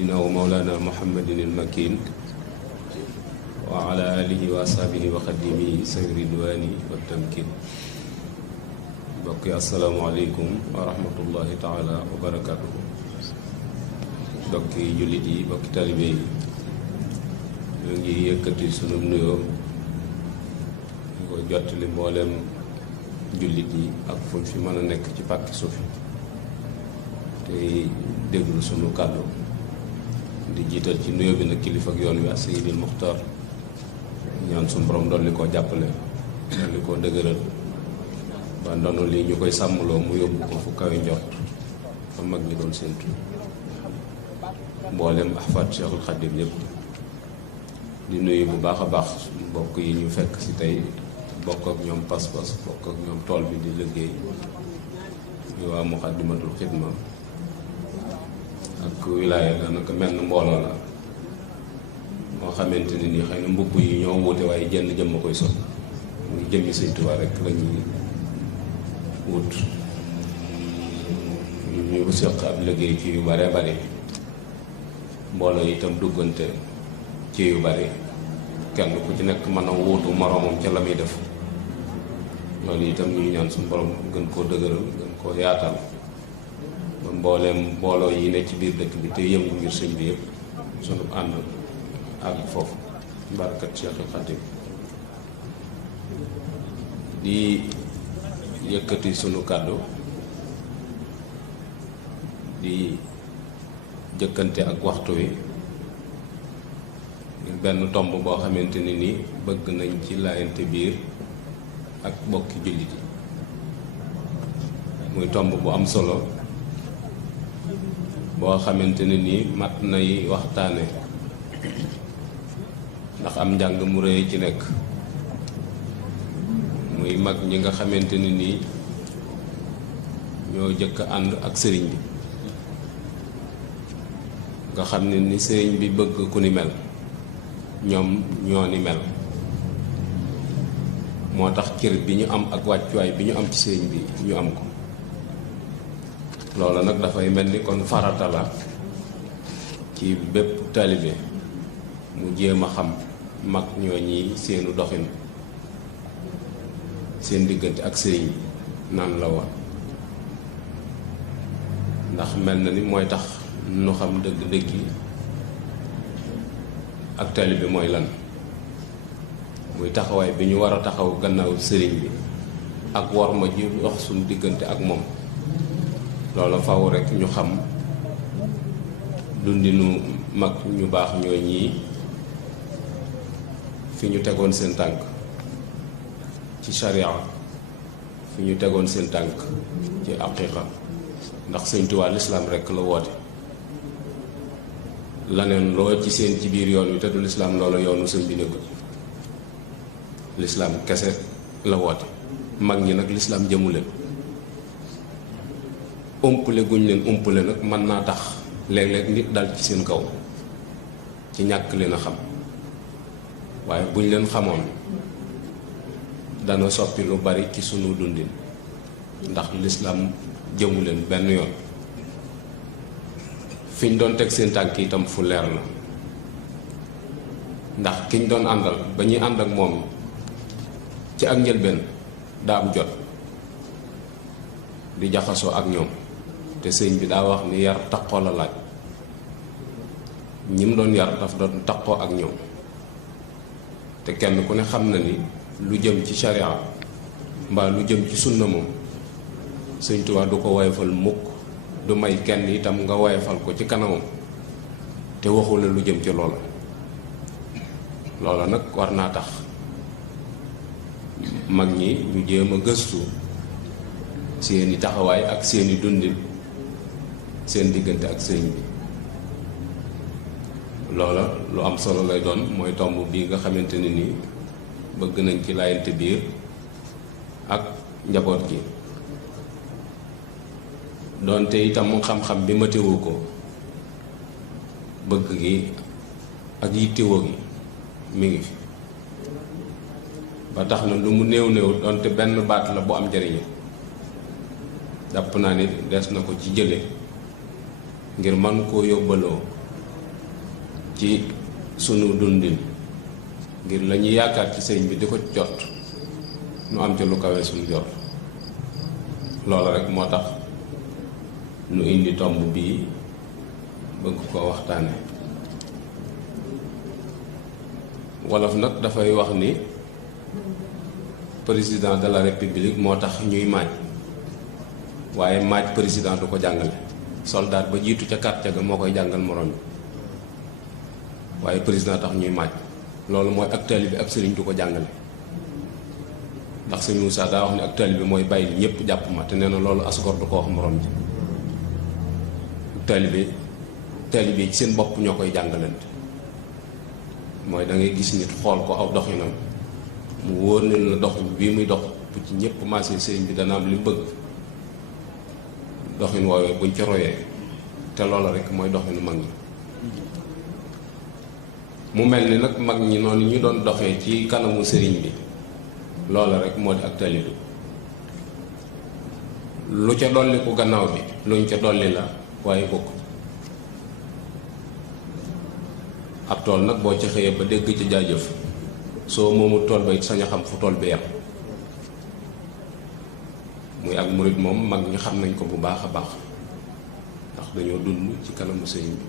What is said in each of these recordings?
سيدنا ومولانا محمد المكين وعلى آله وأصحابه وخدمه سير الدواني والتمكين. بقي السلام عليكم ورحمة الله تعالى وبركاته. بقي جلدي بقي طالبي ngi yëkkati sunu nuyoo di ko jottali mboolem jullit yi ak fuñ fi mën a nekk ci pàkki suuf tey déglu sunu kàddu di jiital ci nuyoo bi nag kilifa ak yoon wi ak Seydil Muxtaar ñaan sunu borom dolli koo jàppale dolli koo dëgëral ba ndono lii ñu koy sàmmloo mu yóbbu ko fu kawe njort fa mag ñi doon séentu mboolem ahfaad Cheikhul Khadim yëpp. di nuyu bu baax a baax mbokk yi ñu fekk ci tey bokk ak ñoom pas-pas bokk ak ñoom tool bi di liggéey ñu waa Muxaddamatul Xidma ak wilaaya daanaka mel na mbooloo la moo xamante ne nii xëy na mbubb yi ñoo wuute waaye jenn jëmm koy sol muy jëmmi Sëñ Tuubaa rek la ñuy wut ñu seq ab liggéey ci yu bare bare mbooloo yi itam duggante ci yu bari kenn ku ci nekk mën a wuutu moroomam ca la muy def loolu itam ñuy ñaan suñu borom gën koo dëgëral gën koo yaatal ba mbooleem mbooloo yi ne ci biir dëkk bi te yëngu ngir sëñ bi yëpp sunu ànd ak foofu barakat Cheikhul Khadim di yëkkati sunu kàddu di jëkkante ak waxtu wi benn tomb boo xamante ni nii bëgg nañ ci laayante biir ak bokki jullit yi muy tomb bu am solo boo xamante ni nii mat nay waxtaane ndax am njàng mu rëy ci nekk muy mag ñi nga xamante ni nii ñoo jëkk ànd ak sëriñ bi nga xam ne ni sëriñ bi bëgg ku ni mel ñoom ñoo ni mel moo tax cër bi ñu am ak wàccuwaay bi ñu am ci sëriñ bi ñu am ko loolu nag dafay mel ni kon farata la ci bépp taalibe mu jéem a xam mag ñoo ñi seenu doxin seen diggante ak sëriñ nan la woon ndax mel na ni mooy tax nu xam dëgg-dëgg yi ak taalibe bi mooy lan muy taxawaay bi ñu war a taxaw gannaaw sëriñ bi ak war ma ji dox suñu diggante ak moom loola faw rekk ñu xam dundinu mag ñu baax ñoo ñii fi ñu tegoon seen tànk ci sharia fi ñu tegoon seen tànk ci aqiqa ndax Sëñ Tuubaa lislaam rekk la woote laneen loo ci seen ci biir yoon wi te du lislaam loola yoonu sëñ bi nekkul lislaam kese la woote mag ñi nag lislaam jëmu leen umpule guñ leen umpule nag mën naa tax léeg-léeg nit dal ci seen kaw ci ñàkk leen a xam waaye buñ leen xamoon dana soppi lu bari ci sunu dundin ndax lislaam jëmu leen benn yoon fi ñu doon teg seen tànk itam fu leer la ndax ki ñu doon àndal ba ñuy ànd ak moom ci ak njëlbeen daa am jot di jaxasoo ak ñoom te sëñ bi daa wax ni yar taqoo la laaj ñi mu doon yar daf doon taqoo ak ñoom te kenn ku ne xam na ni lu jëm ci sharia mbaa lu jëm ci sunna moom Sëñ Tuubaa du ko woyofal mukk du may kenn itam nga woyofal ko ci kanamam te waxul la lu jëm ci loola loola nag war naa tax mag ñi ñu jéem a gëstu seeni taxawaay ak seeni dundin seen diggante ak sëriñ bi loola lu am solo lay doon mooy tomb bii nga xamante ne ni bëgg nañ ci laayante biir ak njaboot gi doonte itam xam-xam bi matewu ko bëgg gi ak yittewoo gi mi ngi fi ba tax na lu mu néew néew doonte benn baat la bu am njariñu jàpp naa ni des na ko ci jële ngir man koo yóbbaloo ci sunu dundin ngir la ñuy yaakaar ci sëñ bi di ko jot nu am ca lu kawe suñu jot. loola rek moo tax nu indi tomb bii bëgg koo waxtaane. wolof nag dafay wax ni président de la république moo tax ñuy maaj, waaye maaj président du ko jàngale. soldat ba jiitu ca quartier ga moo koy jàngal morom bi, waaye président tax ñuy maaj. loolu mooy ak taalibe bi ab sëriñ du ko jàngale, ndax sëñ Moussa daa wax ne ak taalibe bi mooy bàyyi li ñëpp jàpp ma, te nee na loolu asgor du ko wax morom ji. taalibe yi ci seen bopp ñoo koy jàngalante. mooy da ngay gis nit xool ko aw doxinam mu wóor ne la dox bii muy dox bu ci ñëpp maasee sëriñ bi dana am li mu bëgg, doxin woowee buñ ca royee, te loola rek mooy doxinu mag ñi. mu mel ni nag mag ñi noonu ñu doon doxee ci kanamu sëriñ bi, loola rek moo di ak taalibe. lu ca dolli ku gannaaw bi luñ ca dolli la, waaye bokk. ab tool nag boo ca xëyee ba dégg ci jaajëf, soo moomu tool ba it sañ a xam fu tool bi yam. muy ak murit moom mag ñi xam nañ ko bu baax a baax, ndax dañoo dund ci kanamu sëriñ bi.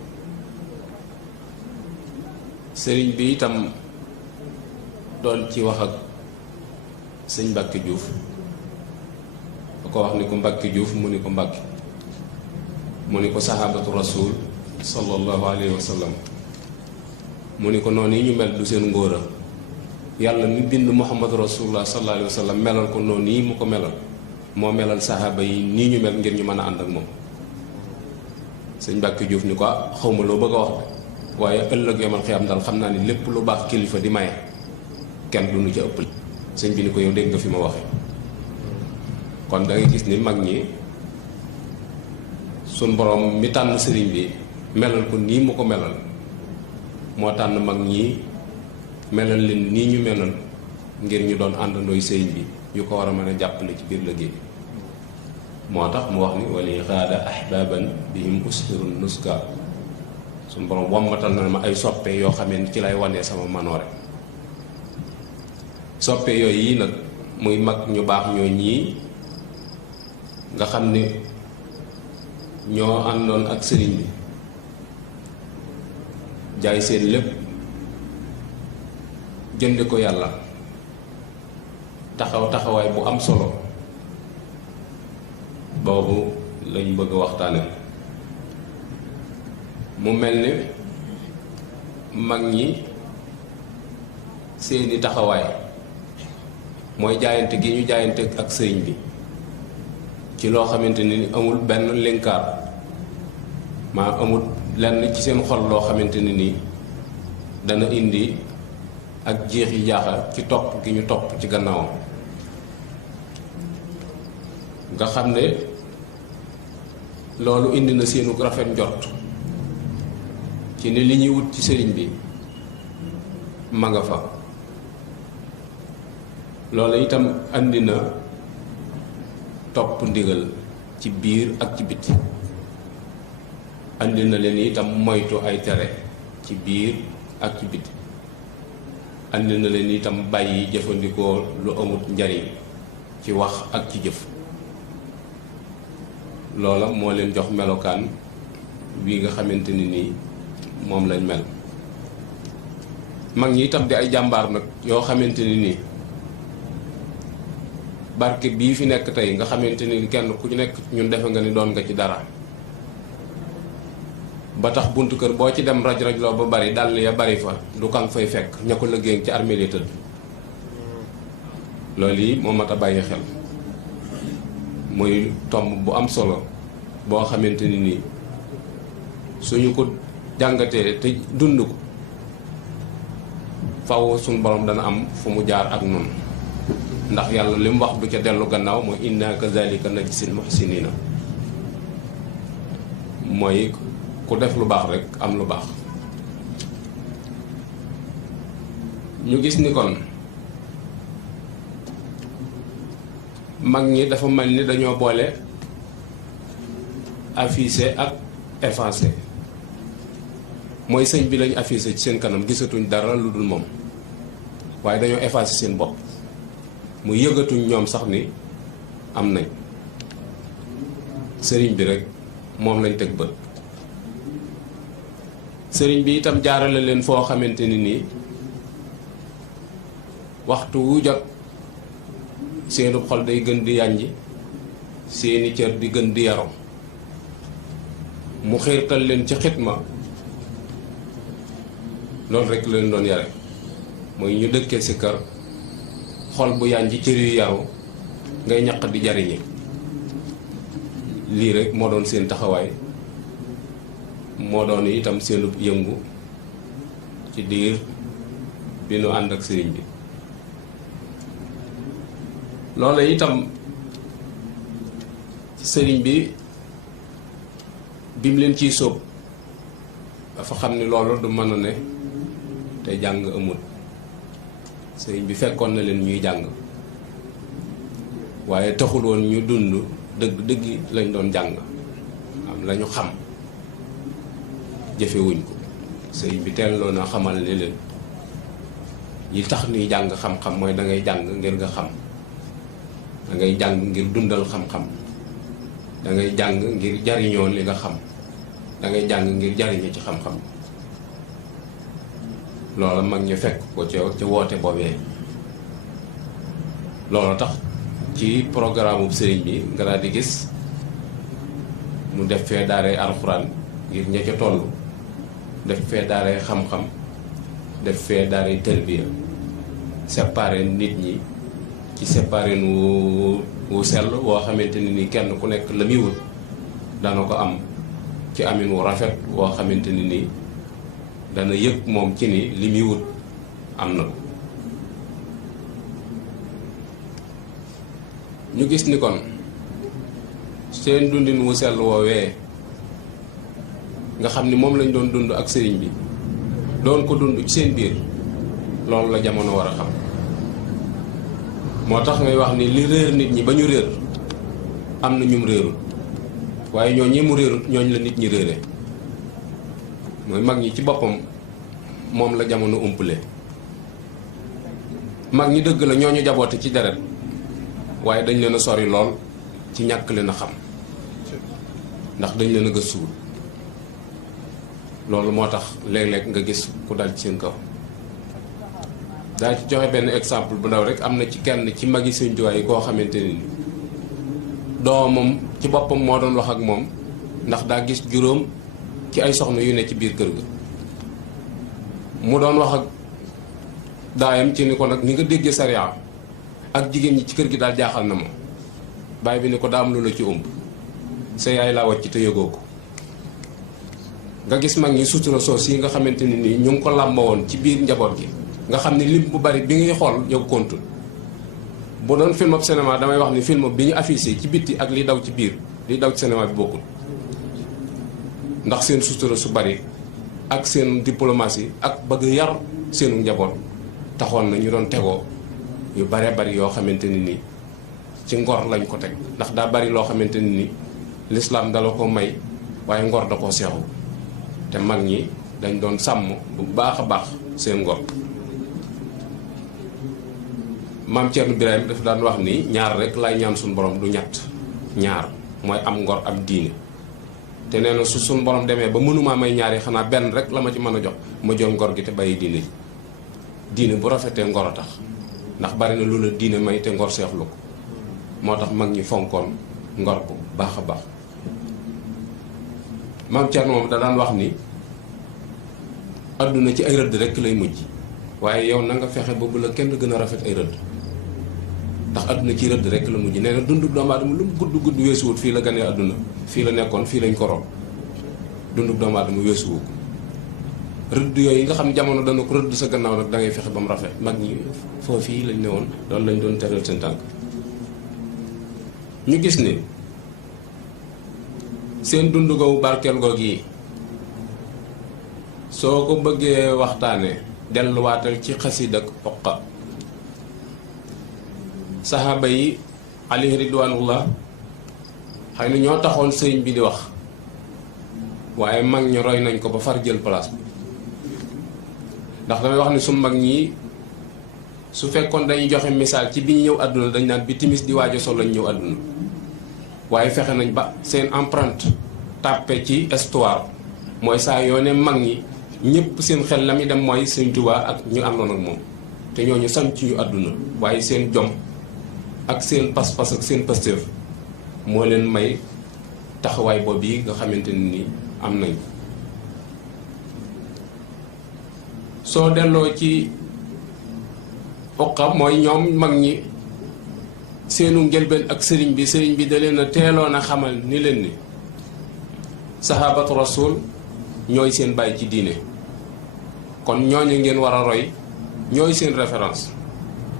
sëriñ bi itam doon ci wax ak sëñ Mbàkke Juuf, da ko wax ni ko Mbàkke Juuf, mu ni ko Mbàkke, mu ni ko sahabatu rasul sallallahu alayhi wa sallam, mu ni ko noonu yi ñu mel du seen ngóora. yàlla mi bind muhammadu rasulullah sallallahu alayhi wa sallam melal ko noonu yi mu ko melal, moo melal saxaaba yi nii ñu mel ngir ñu mën a ànd ak moom. sëñ Mbàkke Juuf ni ko xawma loo bëgg a wax de, waaye ëllëg yomal xiyam daal xam naa ni lépp lu baax kilifa di maye kenn du nu ca ëppal. sëñ bi ni ko yow dégg nga fi ma waxe. kon da ngay gis ni mag ñi suñ borom mi tànn sëriñ bi melal ko nii mu ko melal, moo tànn mag ñi melal leen nii ñu melal ngir ñu doon àndandooy sëriñ bi yu ko war a mën a jàppale ci biir liggéey bi. moo tax mu wax ni wali xaada ahbaban bihim usirun nuska, suñ borom wommatal na ma ay soppe yoo xamee ni ci lay wanee sama manoore. soppe yooyu yi nag muy mag ñu baax ñoo ñii nga xam ni ñoo àndoon ak sëriñ bi jaay seen lépp jënde ko yàlla, taxawaay bu am solo boobu lañ bëgg a waxtaane. mu mel ni mag ñi seeni taxawaay mooy jaayante gi ñu jaayante ak sëriñ bi ci loo xamante ni amul benn linkaar, maa amul lenn ci seen xol loo xamante ni nii dana indi ak jeex yi jaaxa ci topp gi ñu topp ci gannaawam. nga xam ne loolu indi na seenu rafet njort ci ni li ñuy wut ci sëriñ bi ma nga fa. loolu itam andi na topp ndigal ci biir ak ci biti, andi na leen itam moytu ay tere ci biir ak ci biti, andi na leen itam bàyyi jëfandikoo lu amut njariñ ci wax ak ci jëf. loola moo leen jox melokaan wi nga xamante ni nii moom lañ mel. mag ñi itam di ay jàmbaar nag yoo xamante ni nii barke bii fi nekk tey nga xamante ni kenn ku ci nekk ñun defe nga ni doon nga ci dara, ba tax buntu kër boo ci dem raj-raj loo ba bari dàll ya bari fa du kan fay fekk ña ko liggéey ci armée tëdd. loolu yi moo mat a bàyyi xel, muy tomb bu am solo boo xamante ni nii suñu ko jàngatee te dund ko faw suñu borom dana am fu mu jaar ak noonu, ndax yàlla li mu wax du ca dellu gannaaw mooy inna kazalika najzil muhsinina, mooy ku def lu baax rek am lu baax. ñu gis ni kon mag ñi dafa mel ni dañoo boole affiché ak effacé, mooy sëñ bi lañu affiché ci seen kanam, gisatuñ dara lu dul moom, waaye dañoo effacé seen bopp mu yëgatuñ ñoom sax ni am nañ sëriñ bi rek moom lañ teg bët. sëriñ bi itam jaarale leen foo xamante ni nii waxtu wu jot seenu xol day gën di yànji, seeni cër di gën di yaram, mu xiirtal leen ci xitma. loolu rek leen doon yare mooy ñu dëkkee si kër, xol bu yànji, cër yu yaru, ngay ñaq di jariñe. lii rek moo doon seen taxawaay, moo doon itam seenu yëngu ci diir bi nu ànd ak sëriñ bi. loola itam sëriñ bi mu leen ciy sóob dafa xam ni loolu du mën a ne te jàng amul. sëriñ bi fekkoon na leen ñuy jàng, waaye taxul woon ñu dund dëgg lañ doon jàng, am lañu xam jëfewuñ ko. sëriñ bi teeloon na xamal ne leen yi tax ñuy jàng xam-xam mooy da ngay jàng ngir nga xam, da ngay jàng ngir dundal xam-xam, da ngay jàng ngir jariñoo li nga xam, da ngay jàng ngir jariñu ci xam-xam. loola mag ñu fekk ko ca woote boobee. loolu tax ci programme bu sëriñ bi nga daal di gis mu def fee daaray alxuraan ngir ña ca toll, def fee daaray xam-xam, def fee daaray tërbiya, séparé nit ñi ci séparé wu sell woo xamante ni kenn ku nekk la muy wut dana ko am ci amin wu rafet woo xamante ni dana yëg moom ci ni li muy wut am na ko. ñu gis ni kon seen dundin wu sell woowee nga xam ni moom lañ doon dund ak sëriñ bi, doon ko dund ci seen biir, loolu la jamono war a xam. moo tax ngay wax ni li réer nit ñi ba ñu réer am na ñum réerul, waaye ñoo ñi mu réerut ñooñ la nit ñi réere. mooy mag ñi ci boppam moom la jamono umpule. mag ñi dëgg la ñoo ñu jaboote ci deret, waaye dañ leen a sori lool ci ñàkk leen a xam, ndax dañ leen a gëstuwul. loolu moo tax léeg-léeg nga gis ku dal ci seen kaw. daa ci joxe benn exemple bu ndaw rek, am na ci kenn ci magi Sëñ Tuubaa yi koo xamante ni doomam ci boppam moo doon wax ak moom, ndax daa gis juróom ci ay soxna yu ne ci biir kër ga. mu doon wax ak daayam ci ni ko nag ni nga déggee sariya ak jigéen ñi ci kër gi daal jaaxal na ma. baay bi ni ko daa am lu la ci ëmb, sa yaay laa wàcc te yëgoo ko. nga gis mag ñi sutura soos yi nga xamante ni nii ñu ngi ko làmba woon ci biir njaboot gi, nga xam ne lim bu bari bi ngay xool yow kontul. bu doon film ab cinéma damay wax ni film bi ñu affiché ci bitti ak li daw ci biir, li daw ci cinéma bi bokkul. ndax seen sutura su bari ak seen diplomatie ak bëgg yar seenu njaboot taxoon na ñu doon tegoo yu bare bari yoo xamante ni nii ci ngor lañ ko teg, ndax daa bari loo xamante ni nii lislaam dala ko may, waaye ngor da koo seexu. te mag ñi dañ doon sàmm bu baax a baax seen ngor. maam Thierno Birahim dafa daan wax ni ñaar rek lay ñaan suñu borom, du ñett, ñaar mooy am ngor am diine. te nee na su suñu borom demee ba mënumaa may ñaari, xanaa benn rek la ma ci mën a jox, ma jël ngor gi te bàyyi diine ji. diine bu rafetee ngor a tax, ndax bari na lu la diine may te ngor seexlu ko. moo tax mag ñi fonkoon ngor bu baax a baax. maam Thierno moom da daan wax ni adduna ci ay rëdd rek lay mujj, waaye yow na nga fexe ba bu la kenn gën a rafet ay rëdd, ndax adduna ci rëdd rek la mujj. nee na dundu doomu aadama lu mu gudd gudd weesuwut fii la ganee adduna, fii la nekkoon, fii lañ ko rob. dundu doomu aadama weesuwu ko. rëdd yooyu nga xam ne jamono dana ko rëdd sa gannaaw nag da ngay fexe ba mu rafet. mag ñi foofii lañ ne woon, loolu lañ doon teral seen tànk. ñu gis ni seen dund googu barkeel goog yi soo ko bëggee waxtaane delluwaatal ci xasiid ak Uqa. saxaaba yi alayhi ridwaanullah xëy na ñoo taxoon sëriñ bi di wax, waaye mag ñi roy nañ ko ba far jël place bi. ndax damay wax ni su mag ñi su fekkoon dañuy joxe misaal ci bi ñu ñëw àdduna dañ naan bi timis di waajo sol lañ ñëw àdduna waaye fexe nañ ba seen empreinte tàppe ci histoire mooy saa yoo ne mag ñi ñëpp seen xel la muy dem mooy Sëñ Tuubaa ak ñu àndoon ak moom te ñooñu sant ci ñu àdduna waaye seen jom ak seen pas-pas ak seen pastéef moo leen may taxawaay boobu yi nga xamante ni am nañ. soo delloo ci uqa mooy ñoom mag ñi seenu njëlbeen ak sëriñ bi da leen a teeloon a xamal ni leen ni sahabatu rasul ñooy seen bàyyi ci diine kon ñooñu ngeen war a roy ñooy seen référence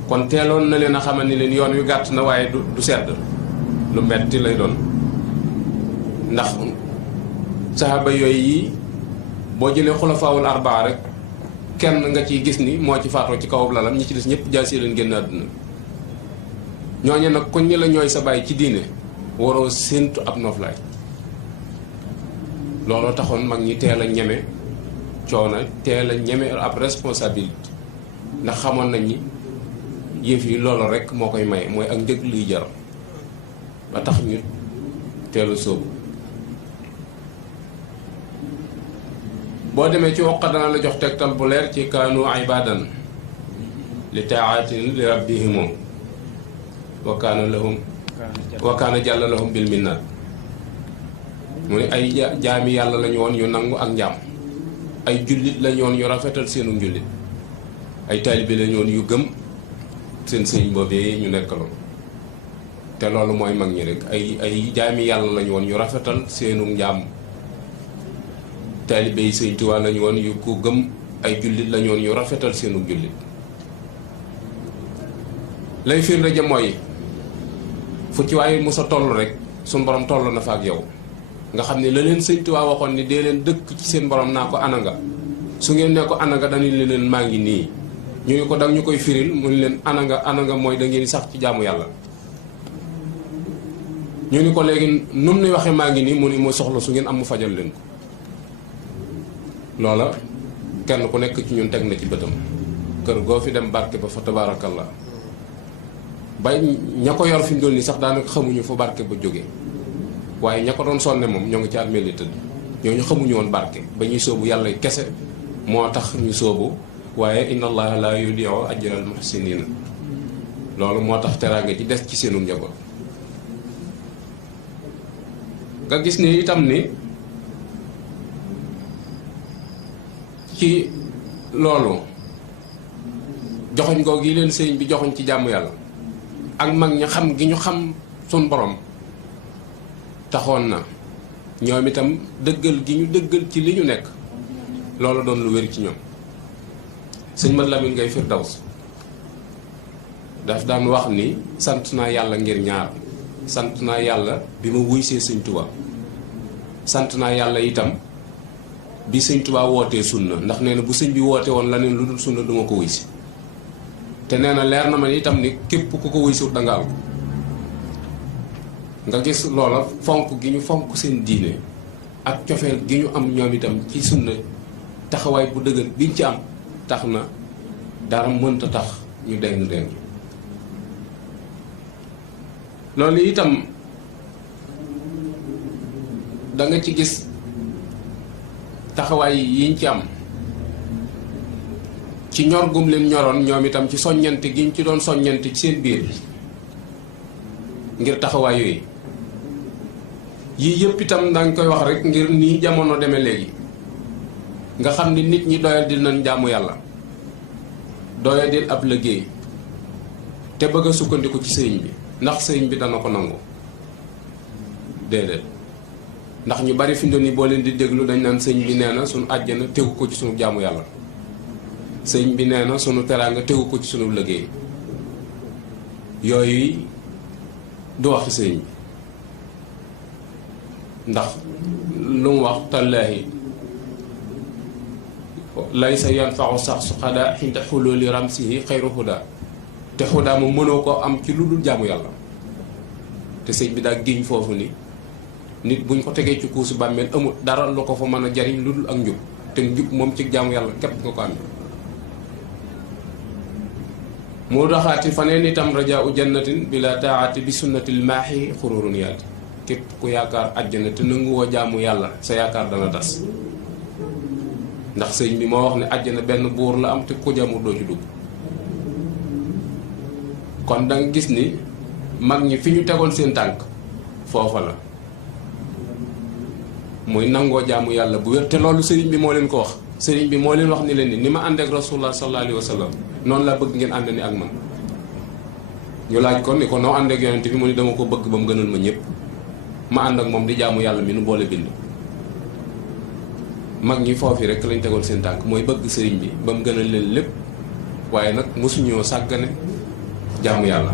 kon teeloon na leen a xamal ni leen yoon wi gàtt na waaye du sedd lu metti lay doon ndax sahaba yooyu yi boo jëlee xulafaawul arbaa rek kenn nga ciy gis ni moo ci faatoo ci kawab lalam ñi ci des ñëpp jaasi leen génn àdduna ñooñu nag kon ñi la ñooy sa bàyyi ci diine waroo séentu ab noflaay looloo taxoon mag ñi teel a ñeme coono teel a ñeme ab responsabilité ndax xamoon nañ ni yëf yi loolu rek moo koy maye mooy ak njëg luy jar ba tax ñu teel a sóobu boo demee ci waqt dana la jox tegtal bu leer ci kaanu ibadan li taatin li rabbihim wa kaana jàlla lahum bil minnat mu ne ay jaami yàlla lañu woon yu nangu ak njaam ay jullit lañu woon yu rafetal seenu njullit ay taalibe lañu woon yu gëm seen sëñ boobee ñu nekkaloon te loolu mooy mag ñi rek ay jaami yàlla lañu woon yu rafetal seenu njaam taalibe yi Sëñ Tuubaa lañu woon yu ko gëm ay jullit lañu woon yu rafetal seenu jullit lay firnde ja mooy fu ci waaye musa toll rek suñ borom toll na fa ak yow nga xam ne la leen Sëñ Tuubaa waxoon ni dee leen dëkk ci seen borom naa ko ananga su ngeen ne ko ananga dañu leen maa ngi nii ñu ngi ko dag ñu koy firil mu ni leen ananga mooy da ngeen sax ci jaamu yàlla ñu ni ko léegi num ni waxee maa ngi nii mu ni mooy soxla su ngeen am mu fajal leen ko loola kenn ku nekk ci ñun teg na ci bëtam kër goo fi dem barke ba fa tabaarakallah ba ña ko yor fi mu doon nii sax daanaka xamuñu fa barke ba jóge waaye ña ko doon sonne moom ñoo ngi ci armée li tëdd ñooñu xamuñu woon barke ba ñuy sóobu yàlla kese moo tax ñu sóobu waaye inna allaha la yudiu ajral muhsinina loolu moo tax teraanga ci des ci seenu njaboot nga gis ni itam ni ci loolu joxoñ googu yi leen sëriñ bi joxoñ ci jàmm yàlla ak mag ña xam gi ñu xam sun borom taxoon na ñoom itam dëggal gi ñu dëggal ci li ñu nekk loolu doon lu wér ci ñoom sëñ Mat Lamin Ngay Firdaws daf daan wax ni sant naa yàlla ngir ñaar sant naa yàlla bi ma wuy see Sëñ Tuubaa sant naa yàlla itam bi Sëñ Tuubaa wootee sunna ndax nee na bu sëñ bi woote woon laneen lu dul sunna duma ko wuy si te nee na leer na ma itam ni képp ku ko wuy si danga am nga gis loola fonk gi ñu fonk seen diine ak cofeel gi ñu am ñoom itam ci sunna taxawaay bu dëgër biñ ci am tax na dara mënta tax ñu deng loolu itam da nga ci gis taxawaay yiñ ci am ci ñor gum leen ñoroon ñoom itam ci soññante giñ ci doon soññante ci seen biir ngir taxawaay yooyu yii yëpp itam dañ koy wax rek ngir nii jamono demee léegi nga xam ni nit ñi doyal dil nañ jaamu yàlla doyal dil ab liggéey te bëgg a sukkandiku ci sëriñ bi ndax sëriñ bi dana ko nangu déedéet ndax ñu bari fi mu doon nii boo leen di déglu dañ naan sëriñ bi nee na sunu àjjana tegu ko ci sunu jaamu yàlla sëriñ bi nee na sunu teraanga tegu ko ci sunu liggéey yooyu du waxi sëriñ bi ndax lu mu wax tallaahi laysa yanfa'u sax su xadaa xinda xulóoli ramsihi xayru huda te xudaa moom mënoo koo am ci lu dul jaamu yàlla te sëñ bi daa géñ foofu ni nit buñ ko tegee ci kuusu bàmmeel amul dara lu ko fa mën a jariñ lu dul ak njub te njub moom ci jaamu yàlla képp nga ko amee mu doxaati faneen itam rajaa u jannatin bila taati bi sunnatil maaxi xururun yaati. képp ku yaakaar àjjana te nanguwoo jaamu yàlla sa yaakaar dana tas ndax sëñ bi moo wax ne àjjana benn buur la am te ku jaamul doo ci dugg. kon danga gis ni mag ñi fi ñu tegoon seen tànk foofa la muy nangoo jaamu yàlla bu wér te loolu sëriñ bi moo leen ko wax. sëriñ bi moo leen wax ni leen ni ma ànd ak rasulullah sallallahu alayhi wa sallam noonu la bëgg ngeen ànd ni ak man. ñu laaj ko ni ko noo ànd ak yonent bi mu ni dama ko bëgg ba mu gënal ma ñëpp ma ànd ak moom di jaamu yàlla mi nu boole bind. mag ñi foofu rek lañ tegoon seen tànk mooy bëgg sëriñ bi ba mu gënal leen lépp waaye nag mosuñoo sàggane jaamu yàlla.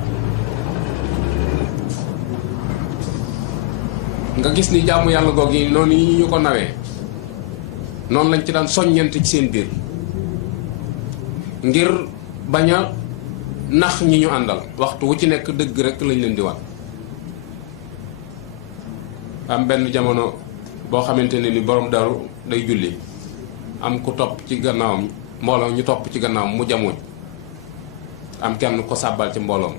nga gis ni jaamu yàlla goog yi noonu yi ñu ko nawee noonu lañ ci daan soññante ci seen biir ngir bañ a nax ñi ñu àndal waxtu wu ci nekk dëgg rek lañ leen di wan. am benn jamono boo xamante ne ni borom daru day julli am ku topp ci gannaawam mbooloo ñu topp ci gannaawam mu jamuñ am kenn ko sàbbal ci mbooloom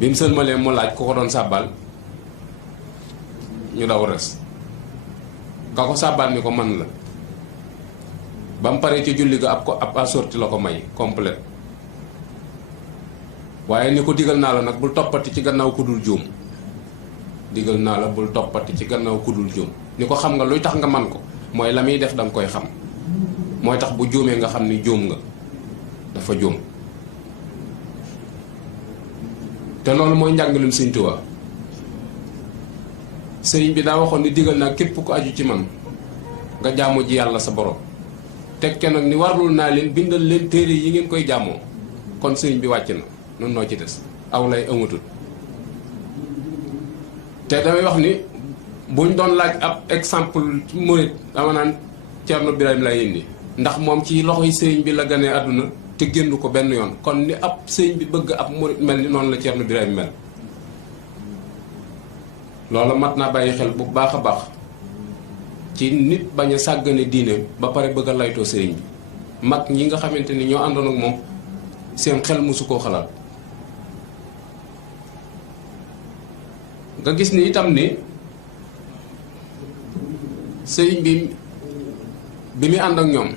bi mu sëlmalee mu laaj ku ko doon sàbbal ñu daw res ka ko sàbbal ni ko man la ba mu paree ci julli ga ab assorti la ko may complète waaye ni ko digal naa la nag bul toppati ci gannaaw ku dul juum digal naa la bul toppati ci gannaaw ku dul juum ni ko xam nga luy tax nga man ko mooy la muy def danga koy xam mooy tax bu juumee nga xam ni juum nga dafa juum te loolu mooy njàngalum Sëñ Tuubaa sëriñ bi daa waxoon ni digal naa képp ku aju ci man nga jaamu ji yàlla sa borom tekke nag ni warlul naa leen bindal leen téere yi ngeen koy jaamoo kon sëriñ bi wàcc na noonu noo ci des aw lay amatul te damay wax ni buñ doon laaj ab exemple murit dama naan Cerno Birahim lay indi ndax moom ci loxoy sëriñ bi la ganee àdduna te génn ko benn yoon kon ni ab sëriñ bi bëgg ab murit mel ni noonu la Cerno Birahim mel loolu mat naa bàyyi xel bu baax a baax ci nit bañ a sàggane diine ba pare bëgg a laytoo sëriñ bi mag ñi nga xamante ni ñoo àndoon ak moom seen xel mosu koo xalaat nga gis ni itam ni sëriñ bi muy ànd ak ñoom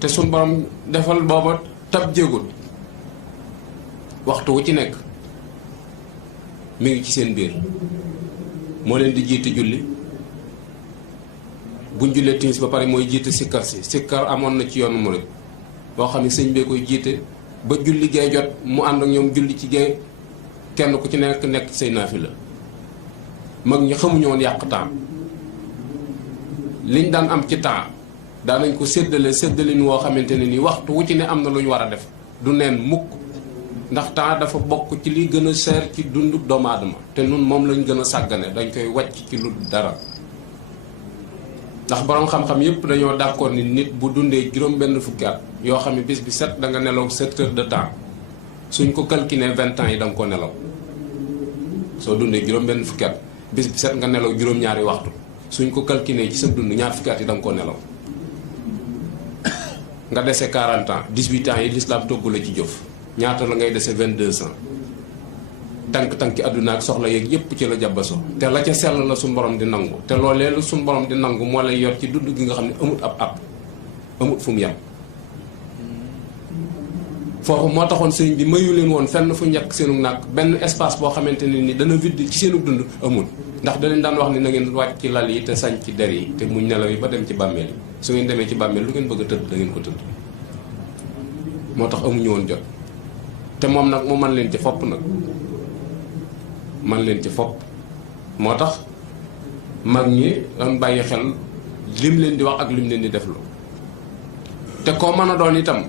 te suñ borom defal booba tab jéegul waxtu wu ci nekk mi ngi ci seen biir moo leen di jiite julli buñ jullee timis ba pare mooy jiite sikkar si sikkar amoon na ci yoonu murid boo xam ne sëñ bee koy jiite ba julli gee jot mu ànd ak ñoom julli ci gee kenn ku ci nekk say naafila mag ñi xamuñu woon yàq temps liñ daan am ci temps daanañ ko séddalin woo xamante ne ni waxtu wu ci ne am na lu ñu war a def du neen mukk ndax temps dafa bokk ci li gën a seer ci dundu doomu aadama te nun moom lañ gën a sàggane dañ koy wàcc ci lu dara ndax borom xam-xam yépp dañoo d'accord ni nit bu dundee juróom benn fukki at yoo xam ne bis bi set da nga nelaw 7 heures de temps suñ ko calculé 20 ans yi da nga ko nelaw soo dundee juróom benn fukki at bis bi set nga nelaw juróom-ñaari waxtu suñ ko calculé ci sa dund ñaar fukki at yi da nga ko nelaw nga dese 40 ans 18 ans yi l'islam togg la ci jëf ñaata la ngay dese 22 ans tànk-tànki àdduna ak soxla yeeg yépp ci la jàbbaso te la ca sell la suñ borom di nangu te loolee la suñ borom di nangu moo lay yor ci dund gi nga xam ne amut ab amut fu mu yem foofu moo taxoon sëriñ bi mayu leen woon fenn fu ñàkk seenu nàkk benn espace boo xamante ne ni dana vide ci seenu dund amul ndax da leen daan wax ni na ngeen wàcc ci lal yi te sañ ci der yi te muñ nelaw yi ba dem ci bàmmeel yi su ngeen demee ci bàmmeel lu ngeen bëgg a tëdd da ngeen ko tëdd moo tax amuñu woon jot te moom nag mu man leen ci fopp nag man leen ci fopp moo tax mag ñi doon bàyyi xel lim leen di wax ak lim leen di def lu te koo mën a doon itam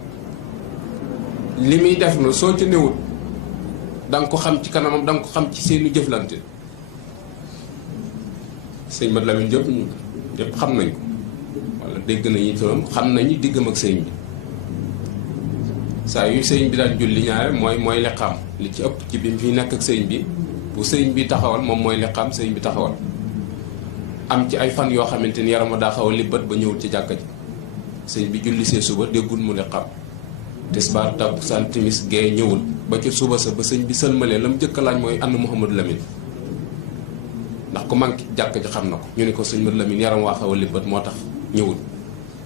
li muy def lu soo ci newut da nga ko xam ci kanamam da nga ko xam ci seeni jëflante sëñ Mat Lamin Jóob ñëpp xam nañ ko wala dégg nañu turam xam nañu diggam ak sëñ bi saa yu sëñ bi daan julli ñaare mooy liqaam li ci ëpp ci bi mu fi nekk ak sëñ bi bu sëñ bi taxawal moom mooy liqaam sëñ bi taxawal am ci ay fan yoo xamante ni yaram daa xaw a libbat ba ñëwul ci jàkka ji sëñ bi julli see suba déggul mu liqaam tisbaar takkusaan timis gee ñëwul ba ci suba sa ba sëñ bi sëlmalee la mu jëkk a laaj mooy ànd Mouhamadou Lamine ndax ku manqué jàkk ji xam na ko ñu ne ko sëñ Mouhamadou Lamine yaram waa xaw a libbat moo tax ñëwul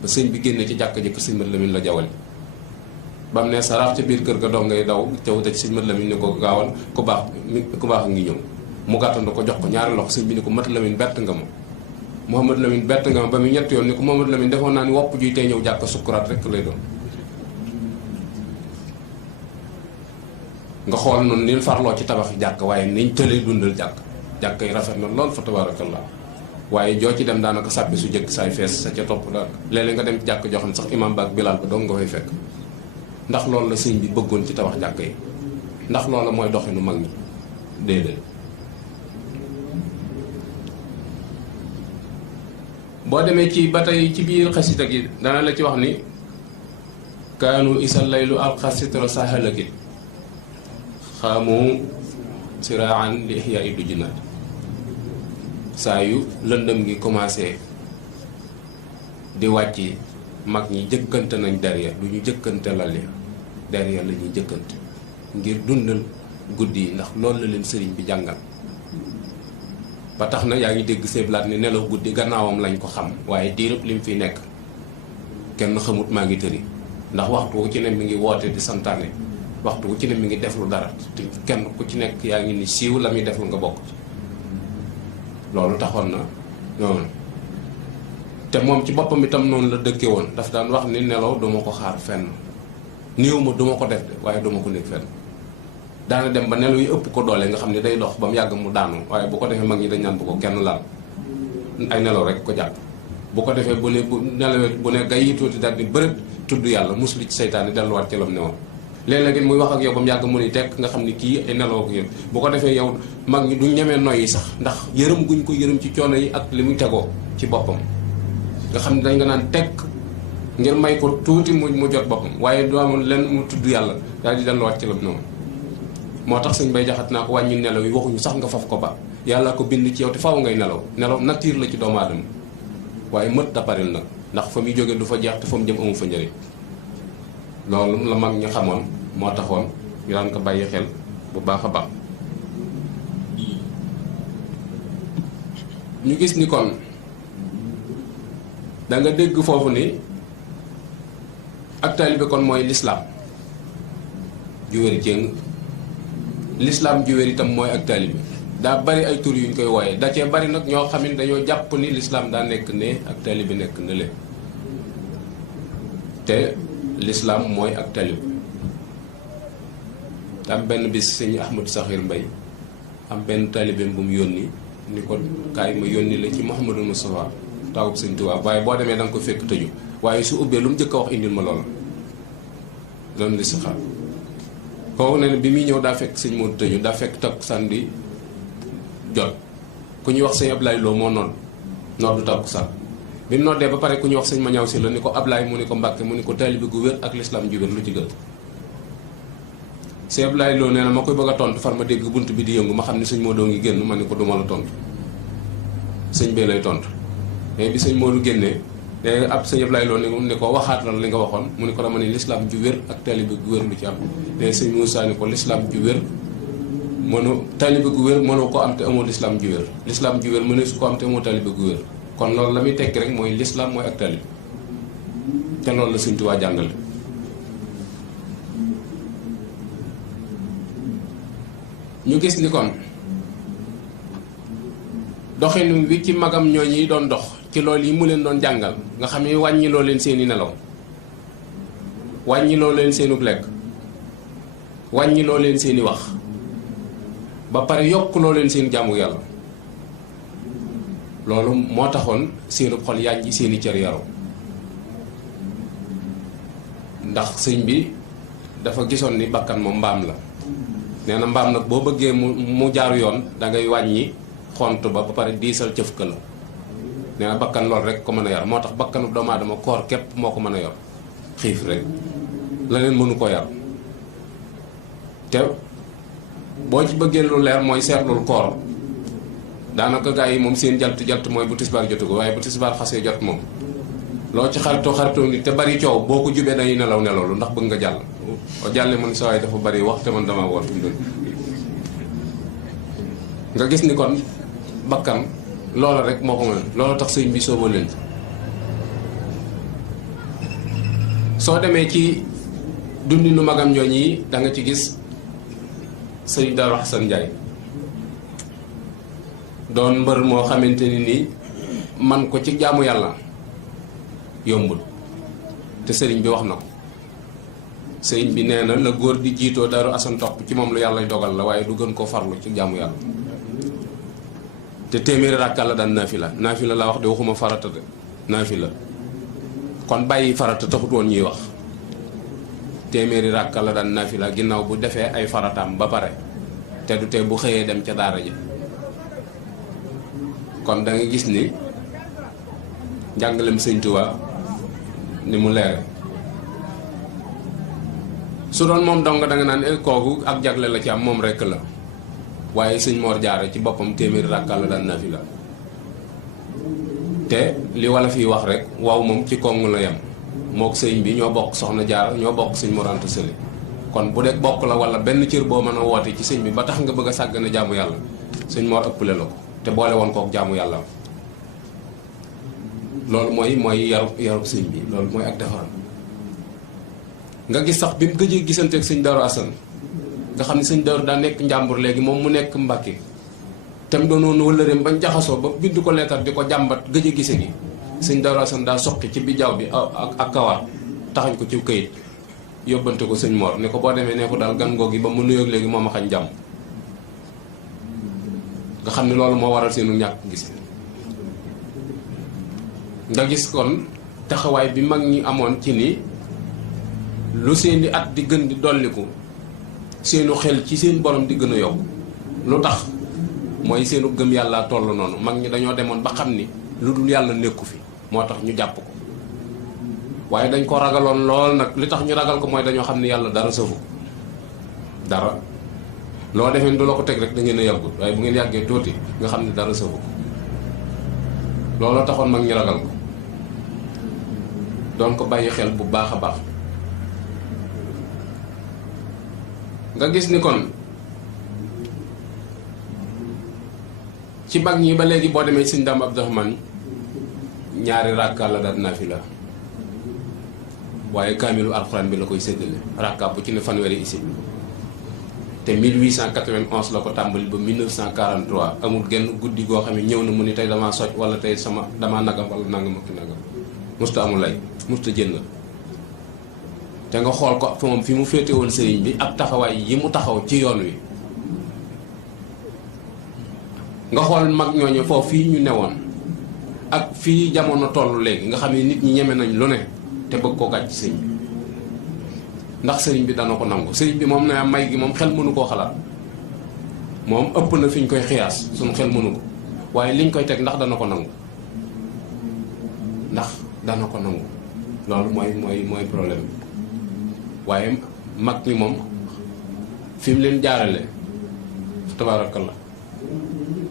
ba sëñ bi génnee ci jàkk ji ko sëñ Mouhamadou Lamine la jawale ba mu ne saraax ca biir kër ga dong ngay daw tew te sëñ Mouhamadou Lamine ni ko gaawal ku baax a ngi ñëw mu gàttandu ko jox ko ñaari loxo sëñ bi ni ko Mouhamadou Lamine bett nga ma Mouhamadou Lamine bett nga ma ba mu ñett yoon ni ko Mouhamadou Lamine defoon naa ni wopp juy tey ñëw jàkk sukkuraat rek lay doon nga xool noonu ni farloo ci tabax jàkk waaye niñ tëlee dundal jàkk yi rafet na lool fa tabarakallah waaye joo ci dem daanaka sàppi su jëkk saay fees sa ca topp daal léeg-léeg nga dem ci jàkk joo xam ne sax imam baak bilaal ba dong nga fay fekk ndax loolu la sëñ bi bëggoon ci tabax jàkk yi ndax loolu mooy doxinu mag ñi déedéet boo demee ci ba tey ci biir xasida gi dana la ci wax ni kaanu isal laylu alxasitra sahalaki xaamu siraan li ihya iddu jinaat saa yu lëndëm gi commencé di wàcc mag ñi jëkkante nañ derrière du ñu jëkkante lal ya derrière la ñuy jëkkante ngir dundal guddi yi ndax loolu la leen sëriñ bi jàngal ba tax na yaa ngi dégg seeblaat ni nelaw guddi gannaawam lañ ko xam waaye diirëb li mu fi nekk kenn xamut maa ngi tëri ndax waxtu wu ci ne mi ngi woote di santaane waxtu wu ci ne mi ngi def lu dara te kenn ku ci nekk yaa ngi ni siiw la muy def lu nga bokk loolu taxoon na noonu te moom ci boppam itam noonu la dëkke woon daf daan wax ni nelaw duma ko xaar fenn néew ma duma ko def de waaye duma ko nekk fenn daana dem ba nelaw yi ëpp ko doole nga xam ne day dox ba mu yàgg mu daanu waaye bu ko defee mag ñi dañ naan bu ko kenn laal ay nelaw rek ko jàpp bu ko defee bu nelawee bu ne gay yi tuuti daal di bërët tudd yàlla muslu ci seytaane delluwaat ci lam ne woon léeg-léeg muy wax ak yow ba mu yàgg mu ni tekk nga xam ni kii ay nelaw ak yéen bu ko defee yow mag ñi du ñemee noyyi sax ndax yërëm guñ ko yërëm ci coono yi ak li muy tegoo ci boppam nga xam ne dañ nga naan tekk ngir may ko tuuti mu jot boppam waaye du amoon lenn mu tudd yàlla daal di delluwaat ci lam ne woon moo tax sëñ bay jaxat naa ko wàññi nelaw yi waxuñu sax nga faf ko ba yàlla ko bind ci yow te faaw ngay nelaw nature la ci doomu aadama waaye mët daparil nag ndax fa muy jóge du fa jeex te fa mu jëm amu fa njëriñ loolu la mag ñi xamoon moo taxoon ñu daan ko bàyyi xel bu baax a baax ñu gis ni kon da nga dégg foofu ni ak taalibe kon mooy lislaam ju wér jéng lislaam ju wér itam mooy ak taalibe daa bari ay tur yu ñu koy wooyee da cee bari nag ñoo xam ne dañoo jàpp ni lislaam daa nekk ne ak taalibe nekk na leen te lislaam mooy ak taalibe am benn bis sëñ Ahmadou Sakhir Mbay am benn taalibeem bu mu yónni ni ko kaay ma yónni la ci Mouhamadou Moustapha taawub sëñ Tuubaa waaye boo demee da nga ko fekk tëju waaye su ubbee lu mu njëkk a wax indil ma loola loolu li si xaar kooku ne bi muy ñëw daa fekk sëñ Moodu tëju daa fekk takkusaan di jot ku ñuy wax sëñ Ablaye Lo moo noddu takkusaan bi mu noddee ba pare ku ñuy wax sëñ Mañaaw si la ni ko Ablaye mu ni ko Mbàkke mu ni ko taalibe gu wér ak lislaam ju wér lu ci gën sëñ Ablaye Lo nee na ma koy bëgg a tontu far ma dégg bunt bi di yëngu ma xam ne sëñ Moodu ngi génn ma ni ko duma la tontu sëñ bee lay tontu mais bi sëñ Moodu génnee ab sëñ Ablaye Lo ni ko waxaat la li nga waxoon mu ni ko dama ne lislaam ju wér ak taalibe gu wér lu ci am mais sëñ Moussa ni ko lislaam ju wér mënu taalibe gu wér mënoo ko am te amoo lislaam ju wér lislaam ju wér mënee su ko am te amoo taalibe gu wér kon loolu la muy tekki rek mooy lislaam mooy ak taalibe te loolu la Sëñ Tuubaa jàngale ñu gis ni kon doxin wi ci magam ñooñ yi doon dox ci loolu yi mu leen doon jàngal nga xam ne wàññiloo leen seeni nelaw wàññiloo leen seenug lekk wàññiloo leen seeni wax ba pare yokkuloo leen seen jaamu yàlla loolu moo taxoon seenu xol yànji seeni cër yaru ndax sëñ bi dafa gisoon ni bakkan moom mbaam la nee na mbaam nag boo bëggee mu jaaru yoon da ngay wàññi xont ba pare diisal cëf ka la nee na bakkan loolu rek ko mën a yar moo tax bakkanu doomu aadama koor képp moo ko mën a yor xiif rek la leen mënu ko yar te boo ci bëggee lu leer mooy seetlul koor daanaka gaa yi moom seen jalt mooy bu tisbaar jotu ko waaye bu tisbaar xasee jot moom loo ci xaritoo nit te bari coow boo ko jubee dañuy nelaw lu ndax bëgg nga jàll o jàlle man sa waay dafa bari wax te man dama woor fi mu doon nga gis ni kon bakkan loola rek moo ko mën loola tax sëñ bi sooboo leen soo demee ci dundinu magam ñooñ yi da nga ci gis sëñ Daaru Xasan Njaay doon mbër moo xamante ni nii man ko ci jaamu yàlla yombul te sëriñ bi wax na ko sëriñ bi nee na la góor di jiitoo Daaru Asan topp ci moom lu yàlla dogal la waaye du gën koo farlu ci jaamu yàlla te téeméeri ràkka la daan naafila la wax de waxuma farata de naafila kon bàyyi farata taxut woon ñuy wax téeméeri ràkka la daan naafila ginnaaw bu defee ay farataam ba pare te du tee bu xëyee dem ca daara ji kon da nga gis ni njàngalem sëñ Tuubaa ni mu leere su doon moom dong da nga naan kooku ak jagle la ci am moom rekk la waaye sëñ Mor Jaara ci boppam téeméeri ràkka la daan naafila te li wala fiy wax rek waaw moom ci kong la yem mook sëñ bi ñoo bokk soxna Jaara ñoo bokk sëñ Mor Anta Sali kon bu dee bokk la wala benn cër boo mën a woote ci sëñ bi ba tax nga bëgg a sàggane jaamu yàlla sëñ Mor ëppale la ko te boole woon kook jaamu yàlla loolu mooy yarub sëñ bi loolu mooy ak defaram nga gis sax bi mu gëjee gisanteeg sëñ Daaru Asan nga xam ne sëñ Daaru daa nekk njàmbur léegi moom mu nekk Mbàkke te mu doonoon wëllëreem bañ jaxasoo ba bind ko leetar di ko jàmbat gëj a gise gi sëñ Daaru Asan daa soqi ci bijaaw bi ak kawar taxañ ko ci këyit yóbbante ko sëñ Mor ne ko boo demee ne ko daal gan ngoo gi ba mu nuyoog léegi moo ma xañ jàmm nga xam ne loolu moo waral seenu ñàkk gis nga gis kon taxawaay bi mag ñi amoon ci ni lu seeni at di gën di dolliku seenu xel ci seen borom di gën a yokk lu tax mooy seenu gëm yàlla toll noonu mag ñi dañoo demoon ba xam ni lu dul yàlla nekku fi moo tax ñu jàpp ko waaye dañ ko ragaloon lool nag li tax ñu ragal ko mooy dañoo xam ni yàlla dara sëfu dara loo defee du la ko teg rek da ngeen a yàggut waaye bu ngeen yàggee tuuti nga xam ne dara sëfu ko looloo taxoon mag ñi ragal ko doon ko bàyyi xel bu baax a baax nga gis ni kon ci mag ñi ba léegi boo demee sëñ Daam Abdourahmane ñaari ràkka la daan naafila waaye kaamilu alxuraan bi la koy séddale ràkka bu ci ne fanweeri isib te 1891 la ko tàmbali ba 1943 amul genn guddi goo xam ne ñëw na mu ni tey damaa soj wala tey damaa nagam wala nangam ak nangam musta amul lay musta jënd te nga xool ko moom fi mu féete woon sëriñ bi ak taxawaay yi mu taxaw ci yoon wi nga xool mag ñooñu foofu fii ñu newoon ak fii jamono toll léegi nga xam ne nit ñi ñeme nañ lu ne te bëgg koo gàcc sëriñ bi ndax sëriñ bi dana ko nangu sëriñ bi moom na may gi moom xel mënu koo xalaat moom ëpp na fi ñu koy xiyaas suñu xel mënu ko waaye liñ koy teg ndax dana ko nangu ndax dana ko nangu loolu mooy problème bi waaye mag ñi moom fi mu leen jaarale tabarakallah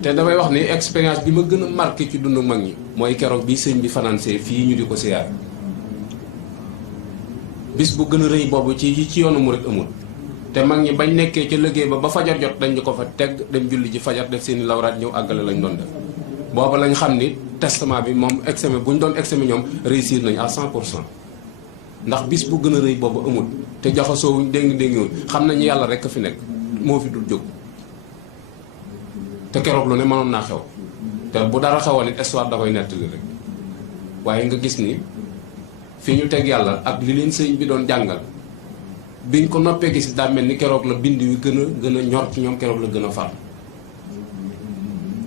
te damay wax ni expérience bi ma gën a marqué ci dundu mag ñi mooy keroog bi sëñ bi financé fii ñu di ko siyaar bis bu gën a rëy boobu ci yoonu murit amul te mag ñi bañ nekkee ca liggéey ba fajar jot dañ ko fa teg dem julli ji fajar def seeni lawraat ñëw àggale lañ doon def booba lañ xam ni testament bi moom examen bu ñu doon examen ñoom réussir nañ à 100%. ndax bis bu gën a rëy boobu amul te jaxasoowuñ déng xam nañu yàlla rek a fi nekk moo fi dul jóg te keroog lu ne mënoon naa xew te bu dara xewoon it histoire da koy nettali rek waaye nga gis ni fi ñu teg yàlla ak li leen sëñ bi doon jàngal biñ ko noppee gis daa mel ni keroog la bind wi gën a ñor ci ñoom keroog la gën a far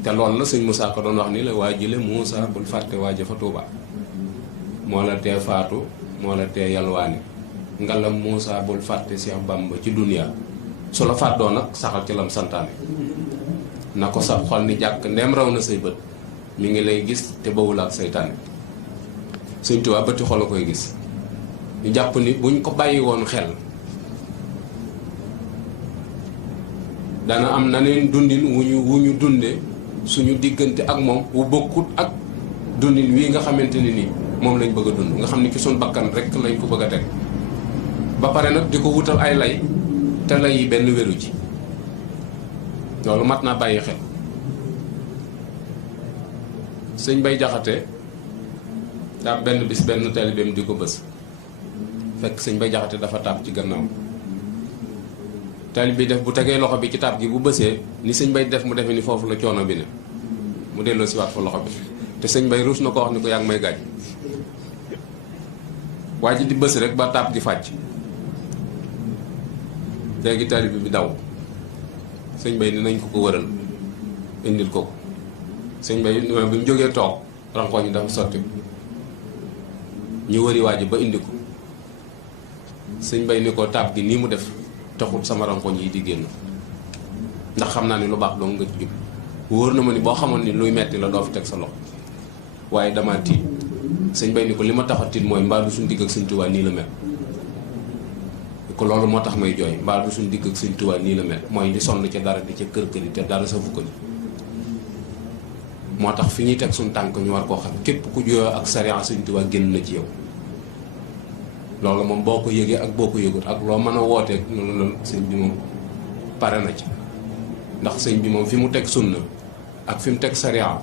te loolu la sëñ Moussa ko doon wax ni la waa jële Moussa bul fàtte waa jëfa Tuuba moo la tee faatu moo la tee yalwaani ngalam Moussa bul fàtte Cheikh Bamba ci dunia su la fàddoo nag saxal ci lam santaane na ko sa xol ni jàkk ndeem raw na say bët mi ngi lay gis te bawul ak saytaane Sëñ Tuubaa bëti xol a koy gis ñu jàpp ni buñ ko bàyyi woon xel dana am naneen dundin wu ñu dunde suñu diggante ak moom wu bokkut ak dundin wii nga xamante ni nii moom lañ bëgg a dund nga xam ni ci suñ bakkan rek lañ ko bëgg a teg ba pare nag di ko wutal ay lay te lay yi benn wéru ci loolu mat naa bàyyi xel. sëñ Bay Jaxate daa benn bis benn taalibeem di ko bës fekk sëñ Bay Jaxate dafa taab ci gannaaw taalibe bi def bu tegee loxo bi ci taab gi bu bësee ni sëñ Bay def mu defee ni foofu la coono bi ne mu delloo si waat fa loxo bi te sëñ Bay ruus na ko wax ni ko yaa ngi may gaañ waa ji di bës rek ba taab gi fàcc léegi taalibe bi daw sëñ Bay ni nañ ko ko wëral indil ko sëñ Bay bi mu jógee toog ranqoo ñi dafa sotti ñu wëri waa ji ba indi ko sëñ Bay ni ko taab gi nii mu def taxul sama ranqooñ yi di génn ndax xam naa ni lu baax doo nga ci jub wóor na ma ni boo xamoon ni luy metti la doo fi teg sa loxo waaye dama tiit sëñ Bay ni ko li ma tax a tiit mooy mbaa du suñ digg ak sëñ Tuubaa nii la mel ko loolu moo tax may jooy mbaa du suñ digg ak sëñ Tuubaa nii la mel mooy di sonn ca dara di ca kër kër yi te dara sa fukk ni moo tax fi ñuy teg suñ tànk ñu war koo xam képp ku juyoo ak sariya sëñ Tuubaa génn na ci yow loolu moom boo ko yëgee ak boo ko yëgut ak loo mën a wooteeg noonu la sëñ bi moom pare na ci ndax sëñ bi moom fi mu teg sunna ak fi mu teg sariya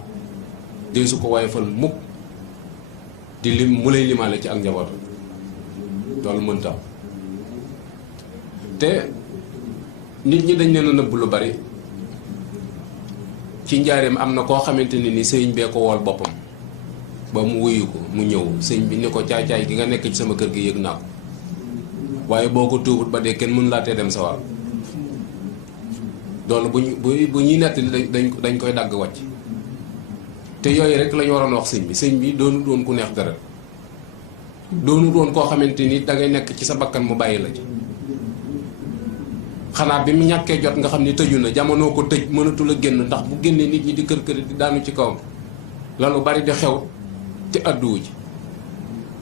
dee su ko woyofal mukk di lim mu lay limaale ci ak njaboot loolu mënta am te nit ñi dañ leen a nëbb lu bari ci njaareem am na koo xamante ni sëñ bee ko wool boppam ba mu wuyu ko mu ñëw sëñ bi ni ko caay-caay gi nga nekk ci sama kër gi yëg naa ko waaye boo ko tuubut ba dee kenn mën laa tee dem sa wàll loolu bu ñuy nettali dañ koy dagg wàcc te yooyu rek lañu waroon wax sëñ bi doonu doon ku neex dara doonu doon koo xamante ni dangay nekk ci sa bakkan mu bàyyi la ci xanaa bi mu ñàkkee jot nga xam ni tëju na jamono ko tëj mënatul a génn ndax bu génnee nit ñi di kër kër di daanu ci kawam la lu bari di xew te àdduwu ji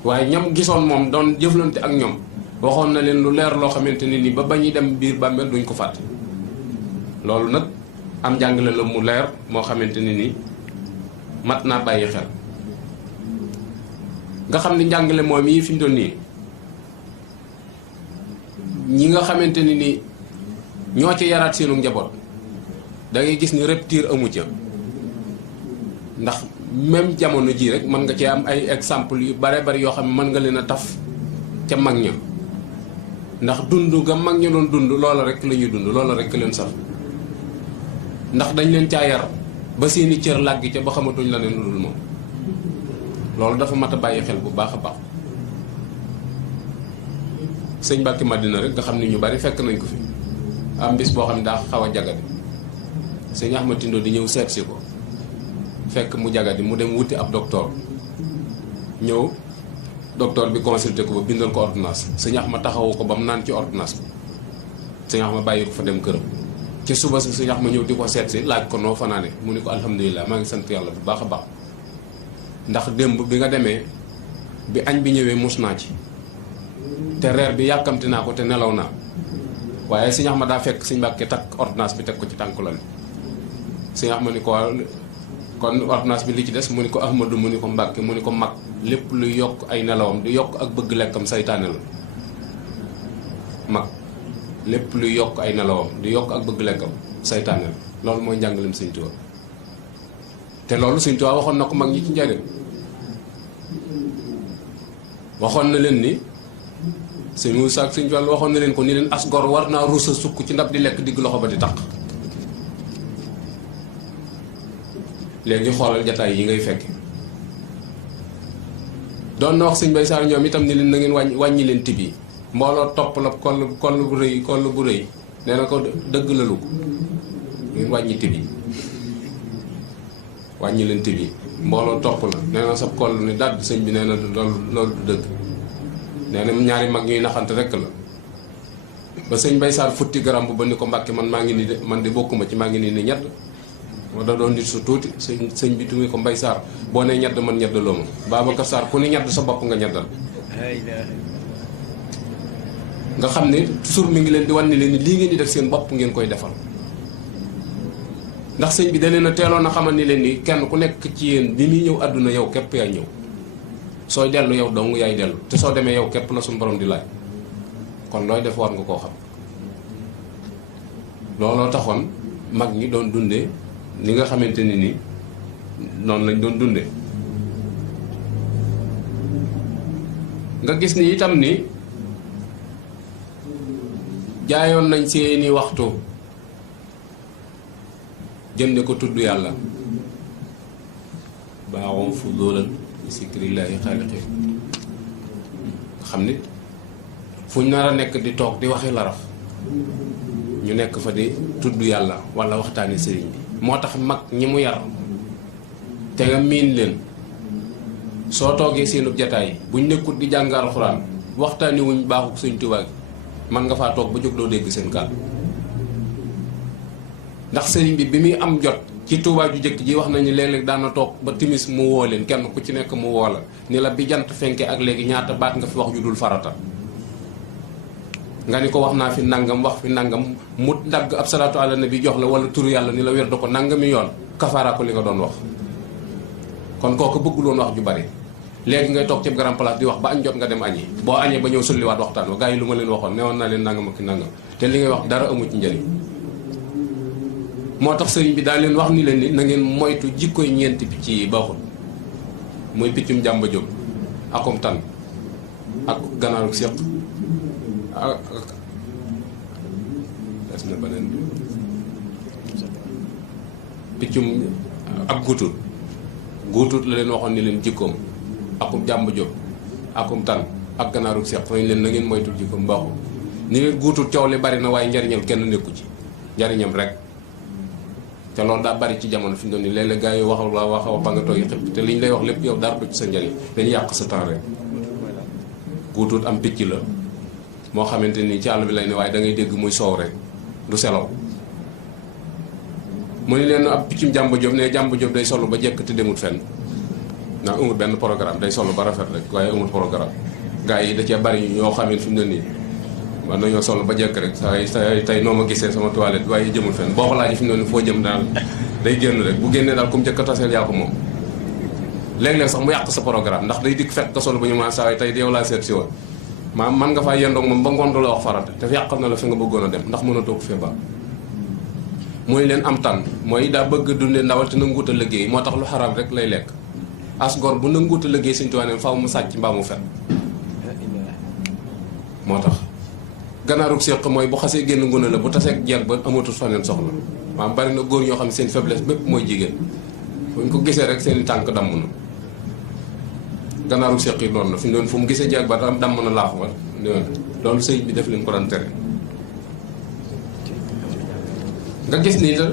waaye ñam gisoon moom doon jëflante ak ñoom waxoon na leen lu leer loo xamante ne ni ba ba ñuy dem biir bàmmeel duñ ko fàtte loolu nag am jàngale la mu leer moo xamante ne ni mat naa bàyyi xel nga xam ni njàngale moom yi fi mu toll nii ñi nga xamante ne ni ñoo ci yaraat seenu njaboot da ngay gis ni rupture amu ca ndax même jamono jii rek mën nga cee am ay exemple yu bare bari yoo xam ne mën nga leen a taf ca mag ña ndax dund nga mag ña doon dund loola rek la ñuy dund loola rek leen saf ndax dañ leen caa yar ba seeni cër làggi ca ba xamatuñ la ne lu dul moom loolu dafa mat a bàyyi xel bu baax a baax sëñ Mbàkke Madina rek nga xam ne ñu bari fekk nañ ko fi am bis boo xam ne daa xaw a jagadi sëñ Ahmad Tindo di ñëw seet si ko fekk mu jagadi mu dem wuti ab docteur ñëw docteur bi consulté ko ba bindal ko ordonnance sëñ Ahmad taxawu ko ba mu naan ci ordonnance bi sëñ Ahmad bàyyi ko fa dem këram ci suba si sëñ Ahmad ñëw di ko seet si laaj ko noo fanaane mu ni ko alhamdulilah maa ngi sant yàlla bu baax a baax ndax démb bi nga demee bi añ bi ñëwee mus naa ci te reer bi yàkkamti naa ko te nelaw naa waaye sëñ Ahmad daa fekk sëñ Mbàkke takk ordonnance bi teg ko ci tànku lal sëñ Ahmad ni ko kon ordonnance bi li ci des mu ni ko Ahmadu mu ni ko Mbàkke mu ni ko mag lépp luy yokk ay nelawam di yokk ak bëgg lekkam saytaane la mag lépp luy yokk ay nelawam di yokk ak bëgg lekkam saytaane la loolu mooy njàngalem sëñ Tuubaa te loolu sëñ Tuubaa waxoon na ko mag ñi ci njariñ waxoon na leen ni sëñ Muusaa ak sëñ Fallu waxoon na leen ko ni leen as gor war naa rusa sukk ci ndab di lekk digg loxo ba di taq léegi xoolal jataay yi ngay fekke doon na wax sëñ Bay Saar ñoom itam ni leen na ngeen wàññi leen tib yi mbooloo topp la koll bu rëy nee na ko dëgg lalu ko ngeen wàññi tib yi wàññi leen tib yi mbooloo topp la nee na sab koll ni dàdd sëñ bi nee na loolu du dëgg nee na ñaari mag ñuy naxante rekk la ba sëñ Bay Saar futti garam bu ba ni ko Mbàkke man maa ngi nii de man de bokkuma ci maa ngi nii ni ñett moo da doon nit su tuuti sëñ bi tumi ko Mbay Saar boo nee ñedd man ñeddaloo ma Babacar Saar ku ni ñedd sa bopp nga ñeddal nga xam ne toujours mi ngi leen di wan ni leen ni lii ngeen di def seen bopp ngeen koy defal ndax sëñ bi da leen a teeloon a xamal ni leen ni kenn ku nekk ci yéen bi muy ñëw àdduna yow képp yaa ñëw sooy dellu yow dong yaay dellu te soo demee yow képp la suñu borom di laaj kon looy def war nga koo xam. looloo taxoon mag ñi doon dunde ni nga xamante ni noonu lañ doon dunde nga gis ni itam ni jaayoon nañ seeni waxtu jënde ko tudd yàlla baaxoon fu doolal sikrillaahi xaaliqi nga xam ni fuñ nar a nekk di toog di waxi laraf ñu nekk fa di tudd yàlla wala waxtaani sëriñ bi moo tax mag ñi mu yar te nga miin leen soo toogee seenub jataay buñ nekkut di jàng alxuraan waxtaani wuñ baaxuk Sëñ Tuubaa gi man nga faa toog ba jóg doo dégg seen kàddu ndax sëriñ bi muy am jot ci Tuubaa ju jëkk ji wax nañu léeg-léeg daan na toog ba timis mu woo leen kenn ku ci nekk mu woo la ni la bi jant fenke ak léegi ñaata baat nga fi wax ju dul farata nga ni ko wax naa fi nangam wax fi nangam mu dagg ab salaatu ala nabi jox la wala turu yàlla ni la wér da ko nangami yoon kafaara ko li nga doon wax kon kooku bëgguloon wax ju bari léegi ngay toog ci grand place di wax ba añ jot nga dem añi boo añee ba ñëw sulliwaat waxtaan wa gaa yi lu ma leen waxoon newoon naa leen nangam ak nangam te li ngay wax dara amu ci njëriñ moo tax sëriñ bi daa leen wax ni leen ni na ngeen moytu jikkoy ñeenti picc yi baaxul muy piccum jàmba jóg akum tan ak ganaaru séq ak des na beneen bi piccum ak guutut la leen waxoon ni leen jikkoom akum jàmb jóg akum tan ak ganaaru seex nañ leen na ngeen moytu jikkoom baaxul ni leen guutut coow li bari na waaye njariñam kenn nekku ci njariñam rek te loolu daa bari ci jamono fi mu doon nii léeg-léeg gars yi waxal la wax ba nga tooy xëpp te liñ lay wax lépp yow dara du ci sa njariñ dañu yàq sa temps rek guutut am picc la moo xamante ni ci àll bi lay ne waaye da ngay dégg muy soow rek du selaw mu ni leen ab piccum jàmba jóob ne jàmba jóob day solo ba jekk te demut fenn ndax amul benn programme day solo ba rafet rek waaye amul programme gars yi da cee bari ñoo xamante fi mu ne nii war nañoo solo ba jekk rek saa tey noo ma gisee sama toilette waaye jëmul fenn boo ko laajee fi mu ne nii foo jëm daal day génn rek bu génnee daal comme njëkk a taseel yaa ko moom léeg-léeg sax mu yàq sa programme ndax day dikk fekk ka solo ba ñu ma saa yi tey yow laa seet si woon maam man nga faa yendoog moom ba ngoon du la wax farata te yàqal na la fi nga bëggoon a dem ndax mën a toog fee ba mooy leen am tànn mooy daa bëgg dunde ndawal te nanguut a liggéey moo tax lu xaraam rek lay lekk as gor bu nanguut a liggéey Sëñ Tuubaa ne faaw mu sàcc mbaa mu fen moo tax ganaarug séq mooy bu xasee génn ngune la bu taseeg jeeg ba amatul faneen soxla maam bari na góor ñoo xam ne seen faiblesse bépp mooy jigéen buñ ko gisee rek seen i tànk damm na ganaarug séq yi loolu la fi mu doon fu mu gisee jeeg ba damm na laafu ba loolu sëñ bi def leen ko daan tere nga gis ni te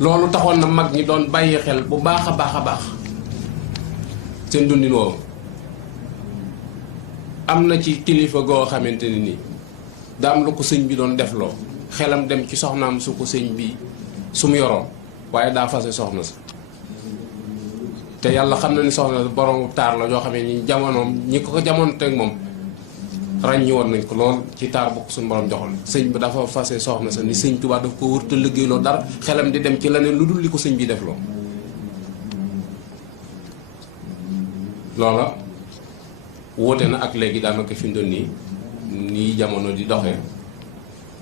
loolu taxoon na mag ñi doon bàyyi xel bu baax a baax seen dundin woowu am na ci kilifa goo xamante ni nii daa am lu ko sëñ bi doon defloo xelam dem ci soxnaam su ko sëñ bi su mu yoroon waaye daa fase soxna sa te yàlla xam na ni soxna borom taar la yoo xam ne ñi jamonoom ñi ko jamono teg moom ràññi woon nañ ko lool ci taar bu ko suñu borom joxoon sëñ bi dafa fase soxna sa ni Sëñ Tuubaa daf ko wërta liggéeyloo dara xelam di dem ci leneen lu dul li ko sëñ bi def loo loola wóote na ak léegi daanaka fi mu doon nii jamono di doxee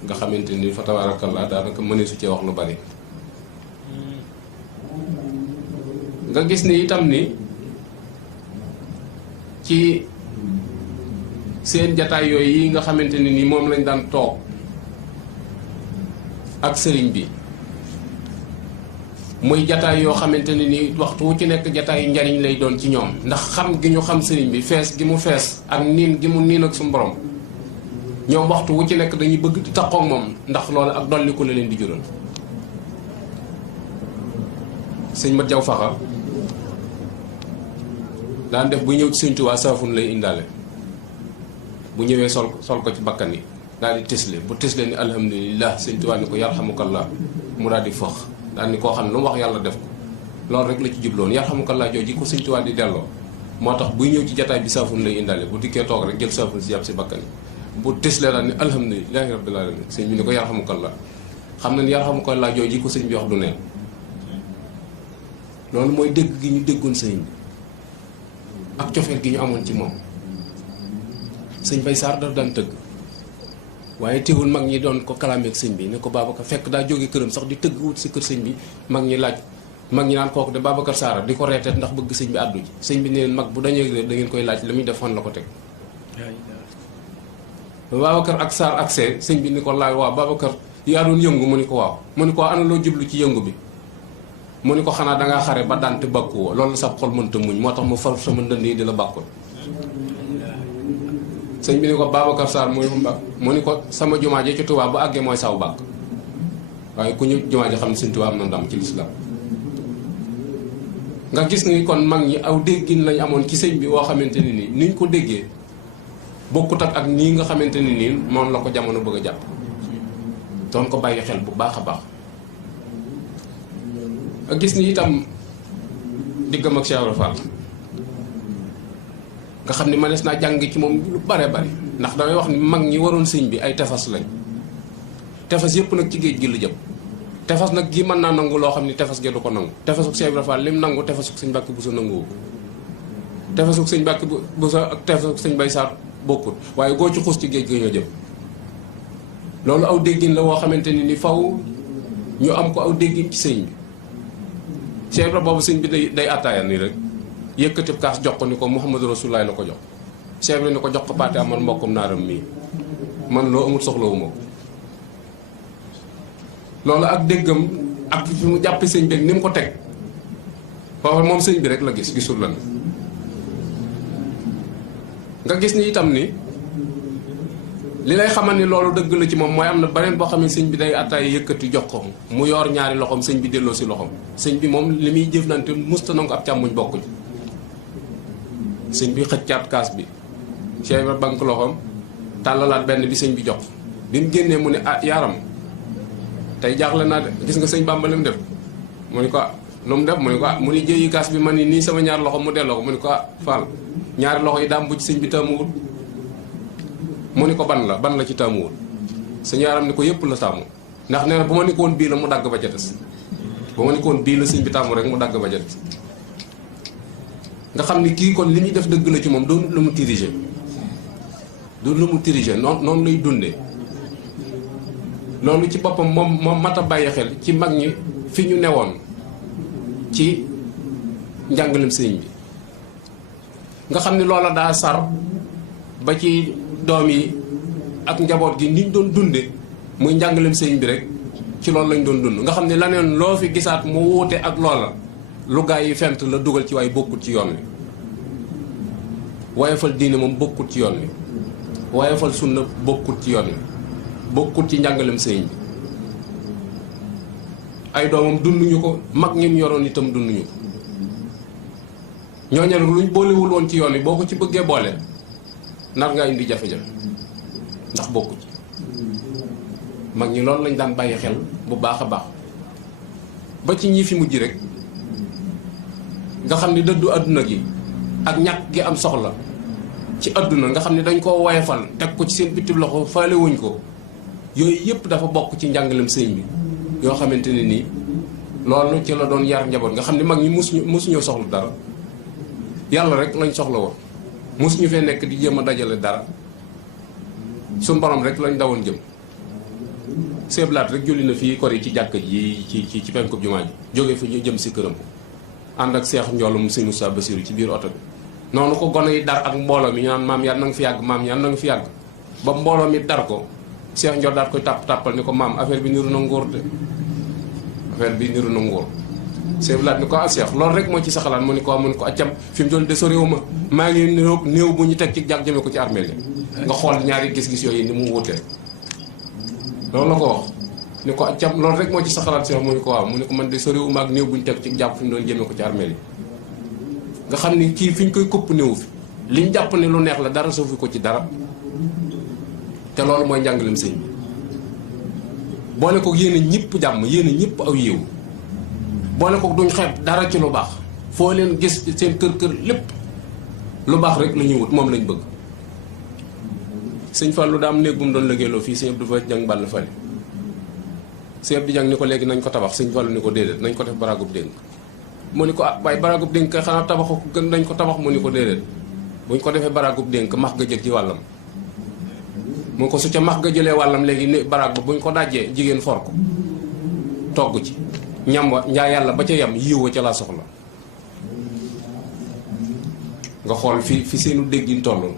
nga xamante ni fa tabaarakallaa daanaka mënee su cee wax lu bari nga gis ni itam ni ci seen jataay yooyu yi nga xamante ni moom lañ daan toog ak sëriñ bi muy jataay yoo xamante ne ni waxtu wu ci nekk jataay yu njariñ lay doon ci ñoom ndax xam gi ñu xam sëriñ bi fees gi mu fees ak niin gi mu niin ak suñu borom ñoom waxtu wu ci nekk dañuy bëgg di taxaw moom ndax loolu ak dolli ko la leen di jural sëñ Mat Jaw Faxa daan def bu ñëw ci Sëñ Tuubaa saafun lay indaale bu ñëwee sol ko ci bakkan yi daal di tisle bu tisle ni alhamdulilah Sëñ Tuubaa ni ko yarhamukallah mu daal di fox daal ni koo xam ne lu mu wax yàlla def ko loolu rek la ci jubloon yarhamukallah jooju ko Sëñ Tuubaa di delloo moo tax buy ñëw ci jataay bi saafun lay indaale bu dikkee toog rek jël saafun si yàpp si bakkan yi bu tisle daal ni alhamdulilahi rabbil alamin sëñ bi ni ko yarhamukallah xam na ni yarhamukallah jooju ko sëñ bi wax du neen loolu mooy dégg gi ñu déggoon sëñ bi ak cofeel gi ñu amoon ci moom. sëñ Bay Sarr daf daan tëgg waaye teewul mag ñi doon ko kalaameeg sëñ bi ne ko Babacar fekk daa jóge këram sax di tëgg wut si kër sëñ bi mag ñi naan kooku de Babacar Sarr di ko reeteet ndax bëgg sëñ bi àddu ji sëñ bi ne leen mag bu dañee réer da ngeen koy laaj la muy def fan la ko teg. Babacar ak Sarr ak see sëñ bi ni ko laaj waaw Babacar yaa doon yëngu mu ni ko waaw mu ni ko ana loo jublu ci yëngu bi mu ni ko xanaa dangaa xare ba daan te bàkkuwoo loolu sa xol mënta muñ moo tax mu far sama ndënd yi di la bàkkul. sëñ bi ni ko Babacar Sarr mu ni ko sama jumaa ji ci Tuubaa bu àggee mooy saw bàkk waaye ku ñu jumaa ji xam ne sëñ Tuubaa am na ndam ci lislaam. nga gis ni kon mag ñi aw déggin lañ amoon ci sëñ bi woo xamante ni nii niñ ko déggee bokkut ak nii nga xamante ni nii moom la ko jamono bëgg a jàpp doon ko bàyyi xel bu baax a baax. nga gis ni itam diggam ak Cheikh Ibra Fall nga xam ni mënees naa jàng ci moom lu bare bari ndax damay wax ni mag ñi waroon sëñ bi ay tefas lañ tefas yëpp nag ci géej gi la jëm tefas nag gi mën naa nangu loo xam ni tefas ge du ko nangu tefasuk Cheikh Ibra Fall lim nangu tefasuk sëñ Mbàkke Buso nanguwu tefasuk sëñ Mbàkke Buso ak tefasuk sëñ Bay Sarr bokkut waaye goo ci xuus ci géej gi ñoo jëm loolu aw déggin la woo xamante ni faw ñu am ko aw déggin ci sëñ bi Cheikh Ibra boobu sëñ bi day attaaya nii rek yëkkati kaas jox ko ni ko Muhammadu Rasulullaah la ko jox Cheikh Ibra ni ko jox ko paate amal mbokkum naaram mii man loo amul soxlawu ma ko loolu ak déggam ak fi mu jàppe sëñ bi ak ni mu ko teg foofu moom sëñ bi rek la gisul lan nga gis ni itam ni li lay xamal ni loolu dëgg la ci moom mooy am na beneen boo xam ne sëñ bi day attaay yëkkati jox ko mu yor ñaari loxoom sëñ bi delloo si loxoom sëñ bi moom li muy jëflante musta nangu ab càmmuñ bokk ci sëñ bi xëccaat kaas bi Cheikh Ibra bank loxoom tàllalaat benn bi sëñ bi jox bi mu génnee mu ne ah yaaram tey jaaxle naa de gis nga sëñ Bàmba li mu def mu ni ko lu mu def mu ni ko mu ni jëyi kaas bi ma ni nii sama ñaari loxo mu delloo ko mu ni ko Fall ñaari loxo yi daam bu ci sëñ bi taamuwul mu ni ko ban la ci taamuwul sëñ yaaram ni ko yëpp la taamu ndax nee na bu ma ni ko woon bii la mu dagg ba ca des bu ma ni ko woon bii la sëñ bi taamu rek mu dagg ba ca des nga xam ni kii kon li ñuy def dëgg la ci moom doon lu mu dirigé noonu lay dundee loolu ci boppam moom mat a bàyyi xel ci mag ñi fi ñu newoon ci njàngalem sëñ bi nga xam ni loola daa sar ba ci doom yi ak njaboot gi niñ doon dunde muy njàngalem sëñ bi rek ci loolu lañ doon dund nga xam ne laneen loo fi gisaat mu wuute ak loola lu gaa yi fent la dugal ci waaye bokkut ci yoon wi woyofal diine moom bokkut ci yoon wi woyofal sunna bokkut ci yoon wi bokkut ci njàngalem sëñ bi ay doomam dunduñu ko mag ñim yoroon itam dunduñu ko ñooñu luñ boolewul woon ci yoon wi boo ko ci bëggee boole nar ngaa indi jafe-jafe ndax bokku ci mag ñi loolu lañ daan bàyyi xel bu baax a baax ba ci ñi fi mujj rek nga xam ni dëddu àdduna gi ak ñàkk gi am soxla ci àdduna nga xam ni dañ koo woyofal teg ko ci seen bitim loxo faale wuñ ko yooyu yëpp dafa bokk ci njàngalem sëñ bi yoo xamante ne nii loolu ci la doon yar njaboot nga xam ni mag ñi mosuñoo soxla dara yàlla rek lañ soxla woon mosuñu fee nekk di jéem a dajale dara suñu borom rek lañ dawoon jëm seeblaat rek julli na fii kor yi ci jàkka ji ci penkub jumaa ji jóge fa ñu jëm si këram ànd ak seex njoolu mu sëñ Moussa Bassirou ci biir oto bi noonu ko gone yi dar ak mbooloo mi ñu naan maam yàlla na nga fi yàgg maam yàlla na nga fi yàgg ba mbooloo mi dar ko seex njool daat koy tàppal ni ko maam affaire bi niru na ngóor de affaire bi niru na ngóor seeblaat ni ko seex loolu rek moo ci sa xalaat mu ni ko accam fi mu doon de soréewu maa ngi néew bu ñu teg ci jàkk jëme ko ci armeel yi nga xool ñaari gis-gis yooyu ni mu wutee loolu la ko wax ni ko accam loolu rek moo ci sa xalaat seex mu ni ko waaw mu ni ko man de soréewu ak néew bu ñu teg ci jàpp fi mu doon jëme ko ci armeel yi nga xam ni kii fi ñu koy këpp néew fi liñ jàpp ne lu neex la dara soofi ko ci dara te loolu mooy njàngalem sëñ bi boole ko yéene ñëpp jàmm yéene ñëpp aw yiw boole ko duñ xeeb dara ci lu baax foo leen gis seen kër lépp lu baax rek la ñuy wut moom lañ bëgg sëñ Fallou daa am néeg bu mu doon liggéeyloo fii sëñ Abdou Fa jàng bàll fale sëñ Abdou jàng ni ko léegi nañ ko tabax sëñ Fallou ni ko déedéet nañ ko def baraagub dénk mu ni ko ah waaye baraagub dénk xanaa tabaxu ko gën nañ ko tabax mu ni ko déedéet buñ ko defee baraagub dénk max ga jël ci wàllam mu ko su ca max ga jëlee wàllam léegi ni baraag ba buñ ko dajjee jigéen for ko togg ci ñam wa njaa yàlla ba ca yam yiw wa ca laa soxla nga xool fi seenu déggin tolloon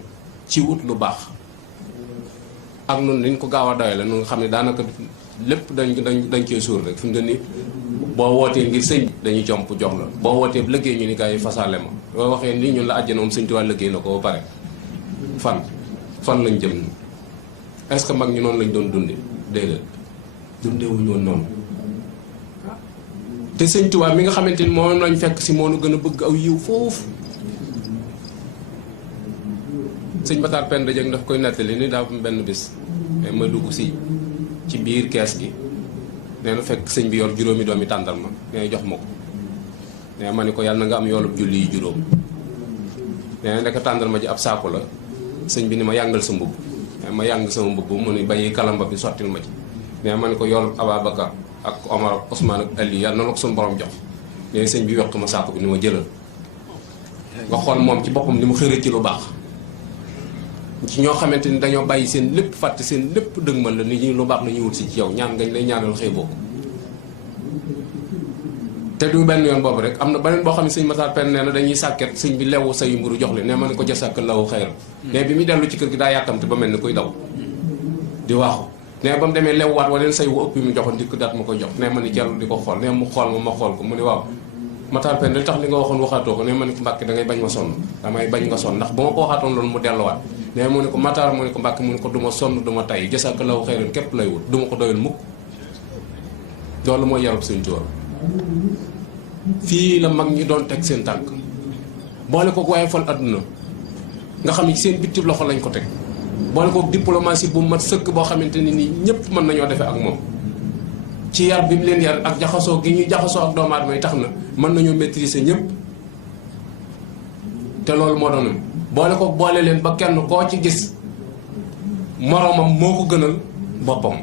ci wut lu baax ak noonu dañ ko gaaw a dawee la nu nga xam ne daanaka lépp dañ cee suur rek fi mu ne nii boo wootee ngir sëñ dañuy comp jox la boo wootee liggéey ñu ni gars yi fasaale ma boo waxee nii ñun la àjjana moom sëñ Tuubaa liggéey na ko ba pare fan lañ jëm ni est-ce que mag ñu noonu lañ doon dunde déedéet dunde wuñu woon noonu te sëñ Tuubaa mi nga xamante ni moom lañ fekk si moo nu gën a bëgg aw yiw foofu sëñ Matar Penda Dieng daf koy nettali ni daa benn bis ma dugg si ci biir kees gi nee na fekk sëñ bi yor juróomi doomi tàndarma nee na jox ma ko nee na ma ni ko yàlla na nga am yoolub julli yi juróom nee na ndeka tàndarma ji ab saako la sëñ bi ni ma yàngal sa mbubb ma yàng sama mbubb mu ni bàyyi kalamba bi sottil ma ci nee na ma ni ko yoolub Ababacar ak Omar ak Ousmane ak Ali yàlla na la ko suñu borom jox nee na sëñ bi wekk ma saako bi ni ma jëlal nga xool moom ci boppam ni mu xëree ci lu baax ci ñoo xamante ni dañoo bàyyi seen lépp fàtte seen lépp dëgmal la nit ñi lu baax la ñuy wut si ci yow ñaan ngañ lay ñaanal xëy boobu te du benn yoon boobu rek am na beneen boo xam ne sëñ Matar Pen nee na dañuy sàkket sëñ bi lewu sayu mburu jox leen ne ma ne ko jasaka lawu xayra mais bi muy dellu ci kër gi daa yàkkamte ba mel ni kuy daw di waaxu ne ba mu demee lewwaat waneen say wu ëpp mi joxoon dikk daat ma ko jox ne ma ni jàll di ko xool ne mu xool ma xool ko mu ni waaw Matar Pen li tax li nga waxoon waxaatoo ko ne ma ni ko Mbàkke da ngay bañ ma sonn damay bañ nga sonn ndax ba ma ko waxaatoon loolu mu delluwaat ne mu ne ko Matar mu ne ko Mbàkke mu ne ko du ma sonn du ma tay jasaka lawu xayra képp lay wut du ma ko doyal mukk loolu mooy yarub Sëñ Tuubaa fii la mag ñi doon teg seen tànk boole ko waaye fal àdduna nga xam ni seen bitti loxo lañ ko teg boole ko diplomatie bu mat sëkk boo xamante ni nii ñëpp mën nañoo defee ak moom ci yar bi mu leen yar ak jaxasoo gi ñuy jaxasoo ak doomu aadama yi tax na mën nañoo maîtriser ñëpp te loolu moo doon boole ko boole leen ba kenn koo ci gis moroomam moo ko gënal boppam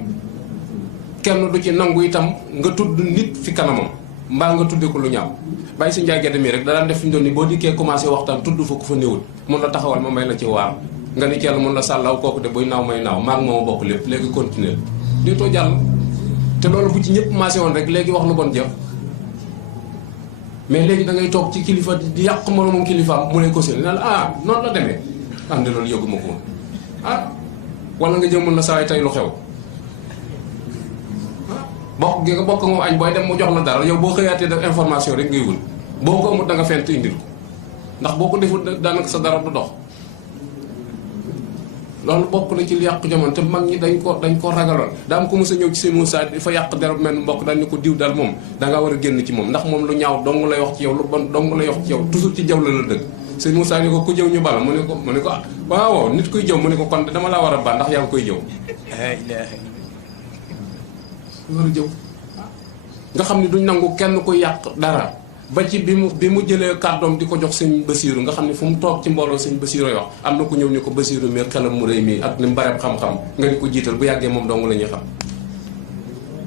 kenn du ci nangu itam nga tudd nit fi kanamam mbaa nga tudde ko lu ñaaw bàyyi si njaay gedde mi rek da daan def fi mu doon ni boo dikkee commencé waxtaan tudd fa ku fa néewul mun la taxawal ma may la ci waar nga ni cell mun la sàllaw kooku de buy naaw may naaw maa ngi mooma bokk lépp léegi continuer déetoo jàll te loolu bu ci ñëpp maasé woon rek léegi wax lu bon jëf mais léegi da ngay toog ci kilifa di yàq moroomam kilifaam mu lay ko seen ne la ah noonu la demee am de loolu yëguma ko woon ah wala nga jëm mun la sawaay tey lu xew bokk gi nga bokk moom añ booy dem mu jox la dara yow boo xëyaatee def information rek ngay wul boo ko amut da nga fent indil ko ndax boo ko deful daanaka sa dara du dox loolu bokk na ci li yàq jamono te mag ñi dañ ko ragaloon daa am ko mos a ñëw ci seen Moussa di fa yàq dara mel mbokk daal ni ko diw daal moom dangaa war a génn ci moom ndax moom lu ñaaw dong lay wax ci yow lu bon dong lay wax ci yow toujours ci jaw la dëgg seen Moussa ni ko ku jëw ñu bala mu ne ko ah waaw nit kuy jëw mu ne ko kon dama laa war a ba ndax yaa ngi koy jëw war a jëw nga xam ne duñ nangu kenn ku yàq dara ba ci bi mu jëlee kàddoom di ko jox sëñ Basiiru nga xam ne fu mu toog ci mbooloo sëñ Basiiru wax am na ku ñëw ni ko Basiiru mi xelam mu rëy mi ak ni mu bareeb xam-xam nga di ko jiital bu yàggee moom dong la ñuy xam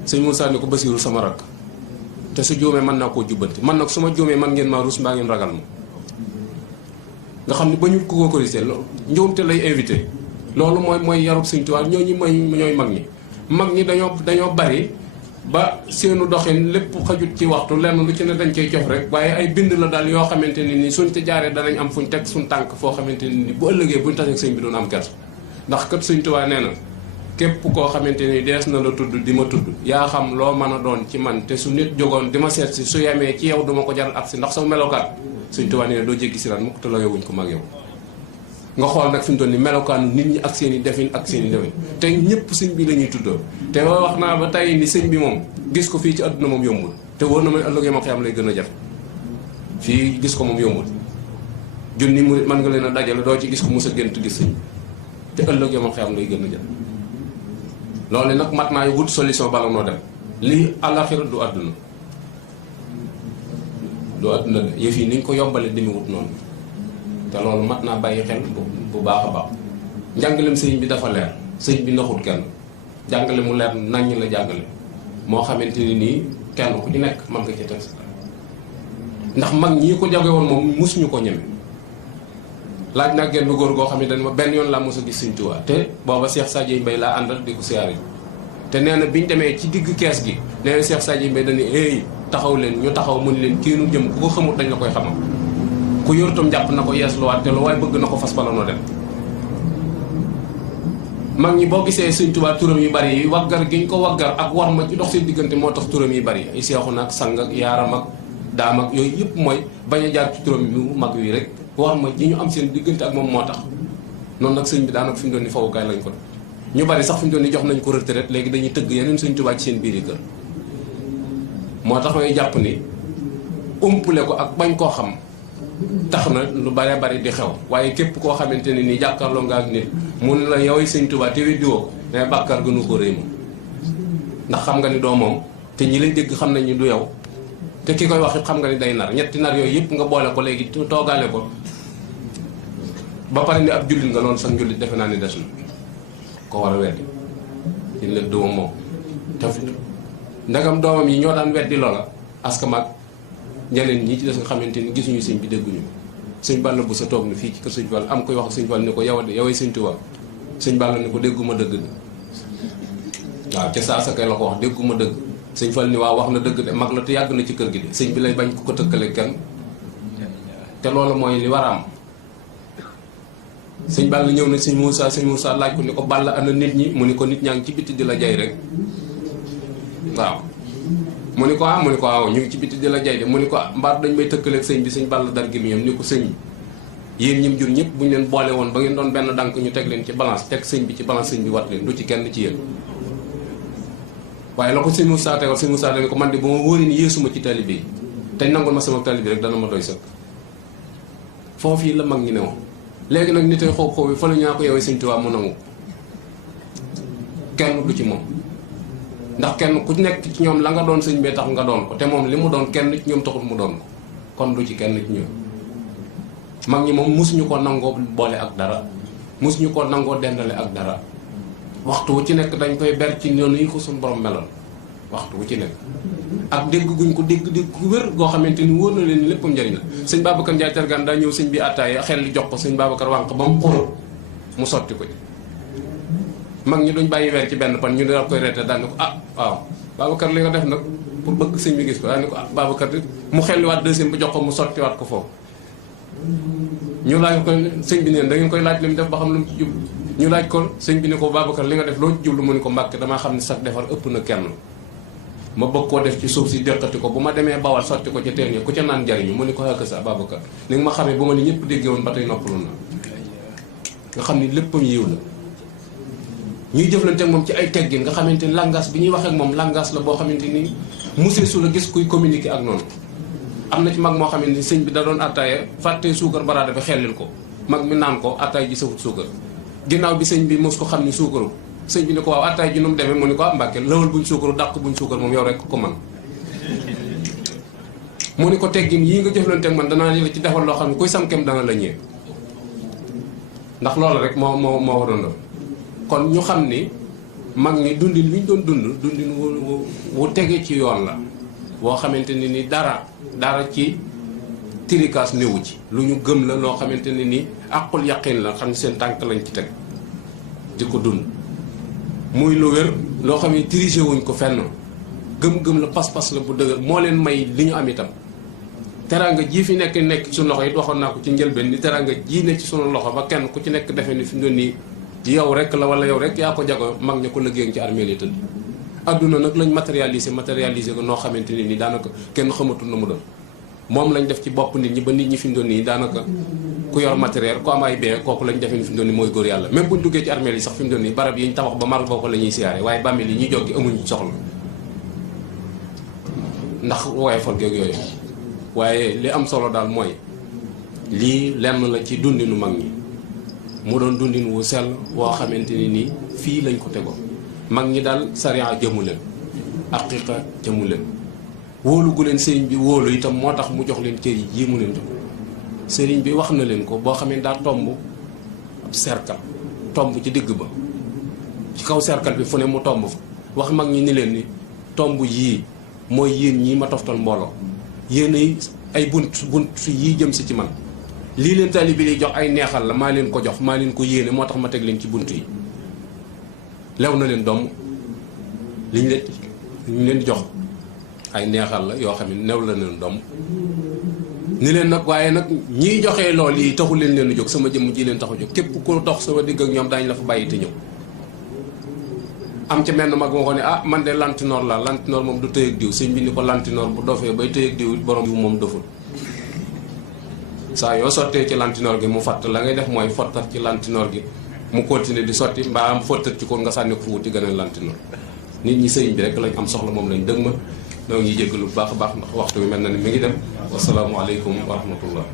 sëñ Moussa ni ko Basiiru sama rakk te su juumee mën naa koo jubbanti man nag su ma juumee man ngeen maa rus mbaa ngeen ragal ma nga xam ne ba ñu ko corrigé loolu njuumte lay invité loolu mooy yarub Sëñ Tuubaa ñooñu ñooy mag ñi dañoo bari ba seenu doxin lépp xajut ci waxtu lenn lu ci ne dañ koy jox rek waaye ay bind la daal yoo xamante ne ni suñ te jaaree danañ am fuñ teg suñ tànk foo xamante ne ni bu ëllëgee buñ taseeg sëñ bi doon am kersa ndax kat Sëñ Tuubaa nee na képp koo xamante ni dees na la tudd di ma tudd yaa xam loo mën a doon ci man te su nit jógoon di ma seet si su yemee ci yow duma ko jaral ak si ndax sama melokaan Sëñ Tuubaa nee na doo jéggi si ran mukk te la yowuñ ko mag yow nga xool nag fi mu toll ni melokaanu nit ñi ak seen i defin ak seen i defin te ñëpp sëñ bi la ñuy tuddoo te wax naa ba tey ni sëñ bi moom gis ko fii ci àdduna moom yombul te wóor na ma ëllëgee ma xam lay gën a jafe fii gis ko moom yombul junni murit mën nga leen a dajale doo ci gis ko mos a gént gis sëñ te ëllëgee ma xam lay gën a jafe loolu nag mat naa wut solution bala noo dem lii àllaaxira du àdduna de yëf yi ni ñu ko yombalee demi wut noonu te loolu mat naa bàyyi xel bu baax a baax njàngalem sëñ bi dafa leer sëñ bi naxut kenn jàngale mu leer naññ la jàngale moo xamante ni nii kenn ku ci nekk mën nga ci teg ndax mag ñi ko jage woon moom musuñu ko ñeme. laaj nag genn góor goo xam ne dañ ma benn yoon laa mos a gis Sëñ Tuubaa te booba Cheikh Sadio Mbaye laa àndal di ko siyaare te nee na biñ demee ci digg kees gi nee na Cheikh Sadio Mbaye dañu hey taxaw leen ñu taxaw mu ni leen kii nu jëm ku ko xamut dañ la koy xamal ku yortum jàpp na ko yeesluwaat te lu waaye bëgg na ko fas bala noo dem. mag ñi boo gisee Sëñ Tuubaa turam yu bari yi waggar gi ñu ko waggar ak war ma ci dox seen diggante moo tax turam yu bari ay seexu nag sang ak yaaram ak daam ak yooyu yëpp mooy bañ a jaar ci turam yu mag yi rek war ma ji ñu am seen diggante ak moom moo tax. noonu nag sëñ bi daanaka fi mu doon ni fawukaay lañ ko def ñu bari sax fi mu doon ni jox nañ ko retraite léegi dañuy tëgg yeneen Sëñ Tuubaa ci seen biir yi kër moo tax may jàpp ni umpule ko ak bañ koo xam tax na lu bare bari di xew waaye képp koo xamante ne nii jàkkaarloo nga ak nit mun la yow Sëñ Tuubaa te weddi woo mais bàkkaar gënu ko rëy moom ndax xam nga ni doo moom te ñi lay dégg xam nañ ni du yow te ki koy wax it xam nga ni day nar ñetti nar yooyu yëpp nga boole ko léegi toogaale ko ba pare ni ab jullit nga loolu sax njullit defe naa ni des na ko war a weddi ci leen doomam moom te ndagam doomam yi ñoo daan weddi loola askamaak ñeneen ñi ci des nga xamante ni gisuñu sëñ bi dégguñu sëñ Balla bu sa toog ni fii ci kër sëñ Fall am koy wax ak sëñ Fall ni ko yow de yoway Sëñ Tuubaa sëñ Balla ni ko dégguma dëgg de waaw ca saa sa kay la ko wax dégguma dëgg sëñ Fall ni waaw wax na dëgg de mag la te yàgg na ci kër gi de sëñ bi lay bañ ko tëkkale kenn te loolu mooy li war a am. sëñ Balla ñëw na sëñ Moussa laaj ko ni ko Balla ana nit ñi mu ni ko nit ñaa ngi ci bitti di la jay rek waaw mu ni ko waaw ñu ngi ci bitti di la jay de mu ni ko mbaat dañ may tëkkaleeg sëñ bi sëñ Balla dar gi mi ñoom ni ko sëñ yéen ñim jur ñëpp bu ñu leen boole woon ba ngeen doon benn dànk ñu teg leen ci balance teg sëñ bi ci balance sëñ bi wat leen du ci kenn ci yéen waaye la ko sëñ Moussa tegal sëñ Moussa dañ ko man de ba ma wóori ni yéesuma ci taalibe yi te nangul ma sama taalibe rek dana ma doy sëkk foofu yi la mag ñi ne woon léegi nag nit ay xoob yi fa la ñaa ko yowee Sëñ Tuubaa mu nangu kenn du ci moom ndax kenn ku nekk ci ñoom la nga doon sëñ bee tax nga doon ko te moom li mu doon kenn ci ñoom taxul mu doon ko kon du ci kenn ci ñoom mag ñi moom mosuñu ko nangoo boole ak dara mosuñu ko nangoo dendale ak dara waxtu wu ci nekk dañ koy ber ci noonu yi ko suñu borom melal waxtu wu ci nekk ak dégg guñ ko dégg gu wér goo xamante ni wóor na leen ni léppam njëriñ la sëñ Babacar Ndiaye Tergane daa ñëw sëñ bi attaaya xel li jox ko sëñ Babacar wànq ba mu xóot mu sotti ko ci mag ñi duñ bàyyi weer ci benn pan ñu dal koy reete daal ni ko ah waaw Babacar li nga def nag pour bëgg sëñ bi gis ko daal ni ko ah Babacar di mu xelliwaat deuxième bi jox ko mu sottiwaat ko foofu ñu laaj ko sëñ bi neen da ngeen koy laaj li mu def ba xam lu mu ci jublu ñu laaj ko sëñ bi ni ko Babacar li nga def loo ci jublu mu ni ko Mbàkke damaa xam ne sax defar ëpp na kenn ma bëgg koo def ci suuf si déqati ko bu ma demee bawal sotti ko ca teen yi ku ca naan jariñu mu ni ko xakk sa Babacar ni nga ma xamee bu ma li ñëpp déggee woon ba tey noppalu na nga xam ni léppam yiw la ñuy jëflante ak moom ci ay teggin nga xamante ni langage bi ñuy wax ak moom langage la boo xamante ni musée su la gis kuy communiquer ak noonu am na ci mag moo xamante ni sëñ bi da doon attaaya fàttee suukar baraada bi xellil ko mag mi naan ko attaay ji safut suukar ginnaaw bi sëñ bi mos ko xam ni suukaru sëñ bi ni ko waaw attaay ji nu mu demee mu ni ko Mbàkke lawal buñ suukaru dàq buñ suukar moom yow rek ko man mu ni ko teggin yii nga jëflante ak man danaa la ci defal loo xam ne kuy samkem dana la ñëw ndax loolu rek moo waroon la kon ñu xam ni mag ñi dundin wi ñu doon dundin wu tege ci yoon la boo xamante ni dara ci tirikaas néewu ci lu ñu gëm la loo xamante ne ni àqul yaqin la xam ne seen tànk lañ ci teg di ko dund muy lu wér loo xam ne dirigé wuñ ko fenn gëm-gëm la pas-pas la bu dëgër moo leen may li ñu am itam teraanga ji fi nekk ci suñu loxo it waxoon naa ko ci njëlbeen ni teraanga ji ne ci suñu loxo ba kenn ku ci nekk defe ni fi mu doon nii yow rek la wala yow rek yaa ko jago mag ña ko liggéey ci armée li tëdd adduna nag lañ matérialiser ko noo xamante ne nii daanaka kenn xamatul na mu doon moom lañ def ci bopp nit ñi ba nit ñi fi mu doon nii daanaka ku yor matériel ku am ay bee kooku lañ defee ni fi mu doon nii mooy góor yàlla même buñ duggee ci armée yi sax fi mu doon nii barab yi ñu tabax ba mar boobu la ñuy siyaare waaye bàmmeel yi ñuy joggi amuñ soxla ndax woyofal geeg yooyu waaye li am solo daal mooy lii lenn la ci dundinu mag ñi mu doon dundin wu sell woo xamante ni nii fii lañ ko tegoo mag ñi daal sariya jëmu leen aqiqa jëmu leen wóolu gu leen sëriñ bi wóolu itam moo tax mu jox leen cër yi mu leen jox sëriñ bi wax na leen ko boo xamee daa tomb ab cercle tomb ci digg ba ci kaw cercle bi fu ne mu tomb fa wax mag ñi ni leen ni tomb yii mooy yéen ñii ma toftal mbooloo yéenay ay bunt yii jëm si ci man lii leen taalibe yi jox ay neexal la maa leen ko jox maa leen ko yéene moo tax ma teg leen ci bunt yi lew na leen doom liñ leen di jox ay neexal la yoo xam ne new la leen doom ni leen nag waaye nag ñiy joxee lool yi taxu leen a jóg sama jëmm ji leen taxu jóg képp ku dox sama digg ak ñoom daañu la fa bàyyi te ñëw am ca menn mag moo ko ne ah man de lantinoor la lantinoor moom du tëy ak diw sëñ bi ni ko lantinoor bu dofee bay tëy ak diw borom diw moom doful saa yoo sottee ci lantinoor gi mu fatt la ngay def mooy fottat ci lantinoor gi mu continuer di sotti mbaa am fottat ci ko nga sànni ko fu wuti gën a lantinoor nit ñi sëñ bi rek lañ am soxla moom lañ dëg ma ñoo ngi jéggalu bu baax a baax ndax waxtu bi mel na ni mi ngi dem wasalaamualeykum wa rahmatullah.